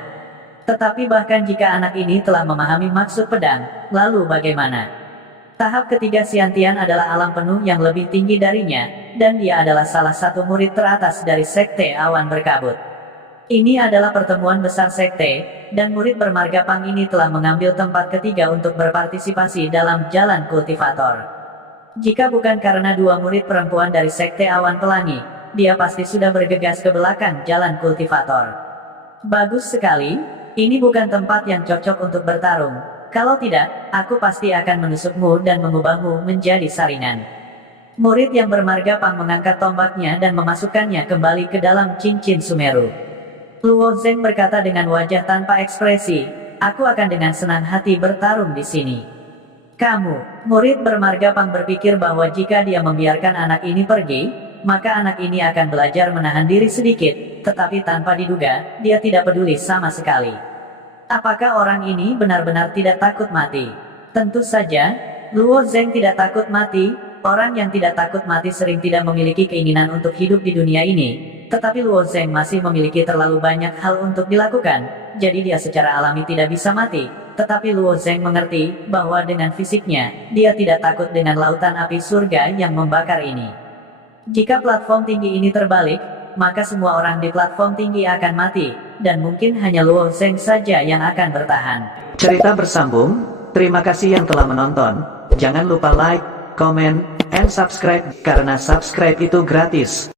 Tetapi bahkan jika anak ini telah memahami maksud pedang, lalu bagaimana? Tahap ketiga Xiantian adalah alam penuh yang lebih tinggi darinya, dan dia adalah salah satu murid teratas dari Sekte Awan Berkabut. Ini adalah pertemuan besar sekte, dan murid bermarga Pang ini telah mengambil tempat ketiga untuk berpartisipasi dalam jalan kultivator. Jika bukan karena dua murid perempuan dari Sekte Awan Pelangi, dia pasti sudah bergegas ke belakang jalan kultivator. Bagus sekali, ini bukan tempat yang cocok untuk bertarung. Kalau tidak, aku pasti akan menusukmu dan mengubahmu menjadi saringan. Murid yang bermarga Pang mengangkat tombaknya dan memasukkannya kembali ke dalam cincin Sumeru. Luo Zheng berkata dengan wajah tanpa ekspresi, "Aku akan dengan senang hati bertarung di sini." Kamu, murid bermarga Pang berpikir bahwa jika dia membiarkan anak ini pergi, maka anak ini akan belajar menahan diri sedikit, tetapi tanpa diduga, dia tidak peduli sama sekali. Apakah orang ini benar-benar tidak takut mati? Tentu saja, Luo Zheng tidak takut mati. Orang yang tidak takut mati sering tidak memiliki keinginan untuk hidup di dunia ini, tetapi Luo Zheng masih memiliki terlalu banyak hal untuk dilakukan, jadi dia secara alami tidak bisa mati. Tetapi Luo Zheng mengerti bahwa dengan fisiknya, dia tidak takut dengan lautan api surga yang membakar ini. Jika platform tinggi ini terbalik, maka semua orang di platform tinggi akan mati, dan mungkin hanya Luo Zheng saja yang akan bertahan. Cerita bersambung, terima kasih yang telah menonton. Jangan lupa like, comment, and subscribe, karena subscribe itu gratis.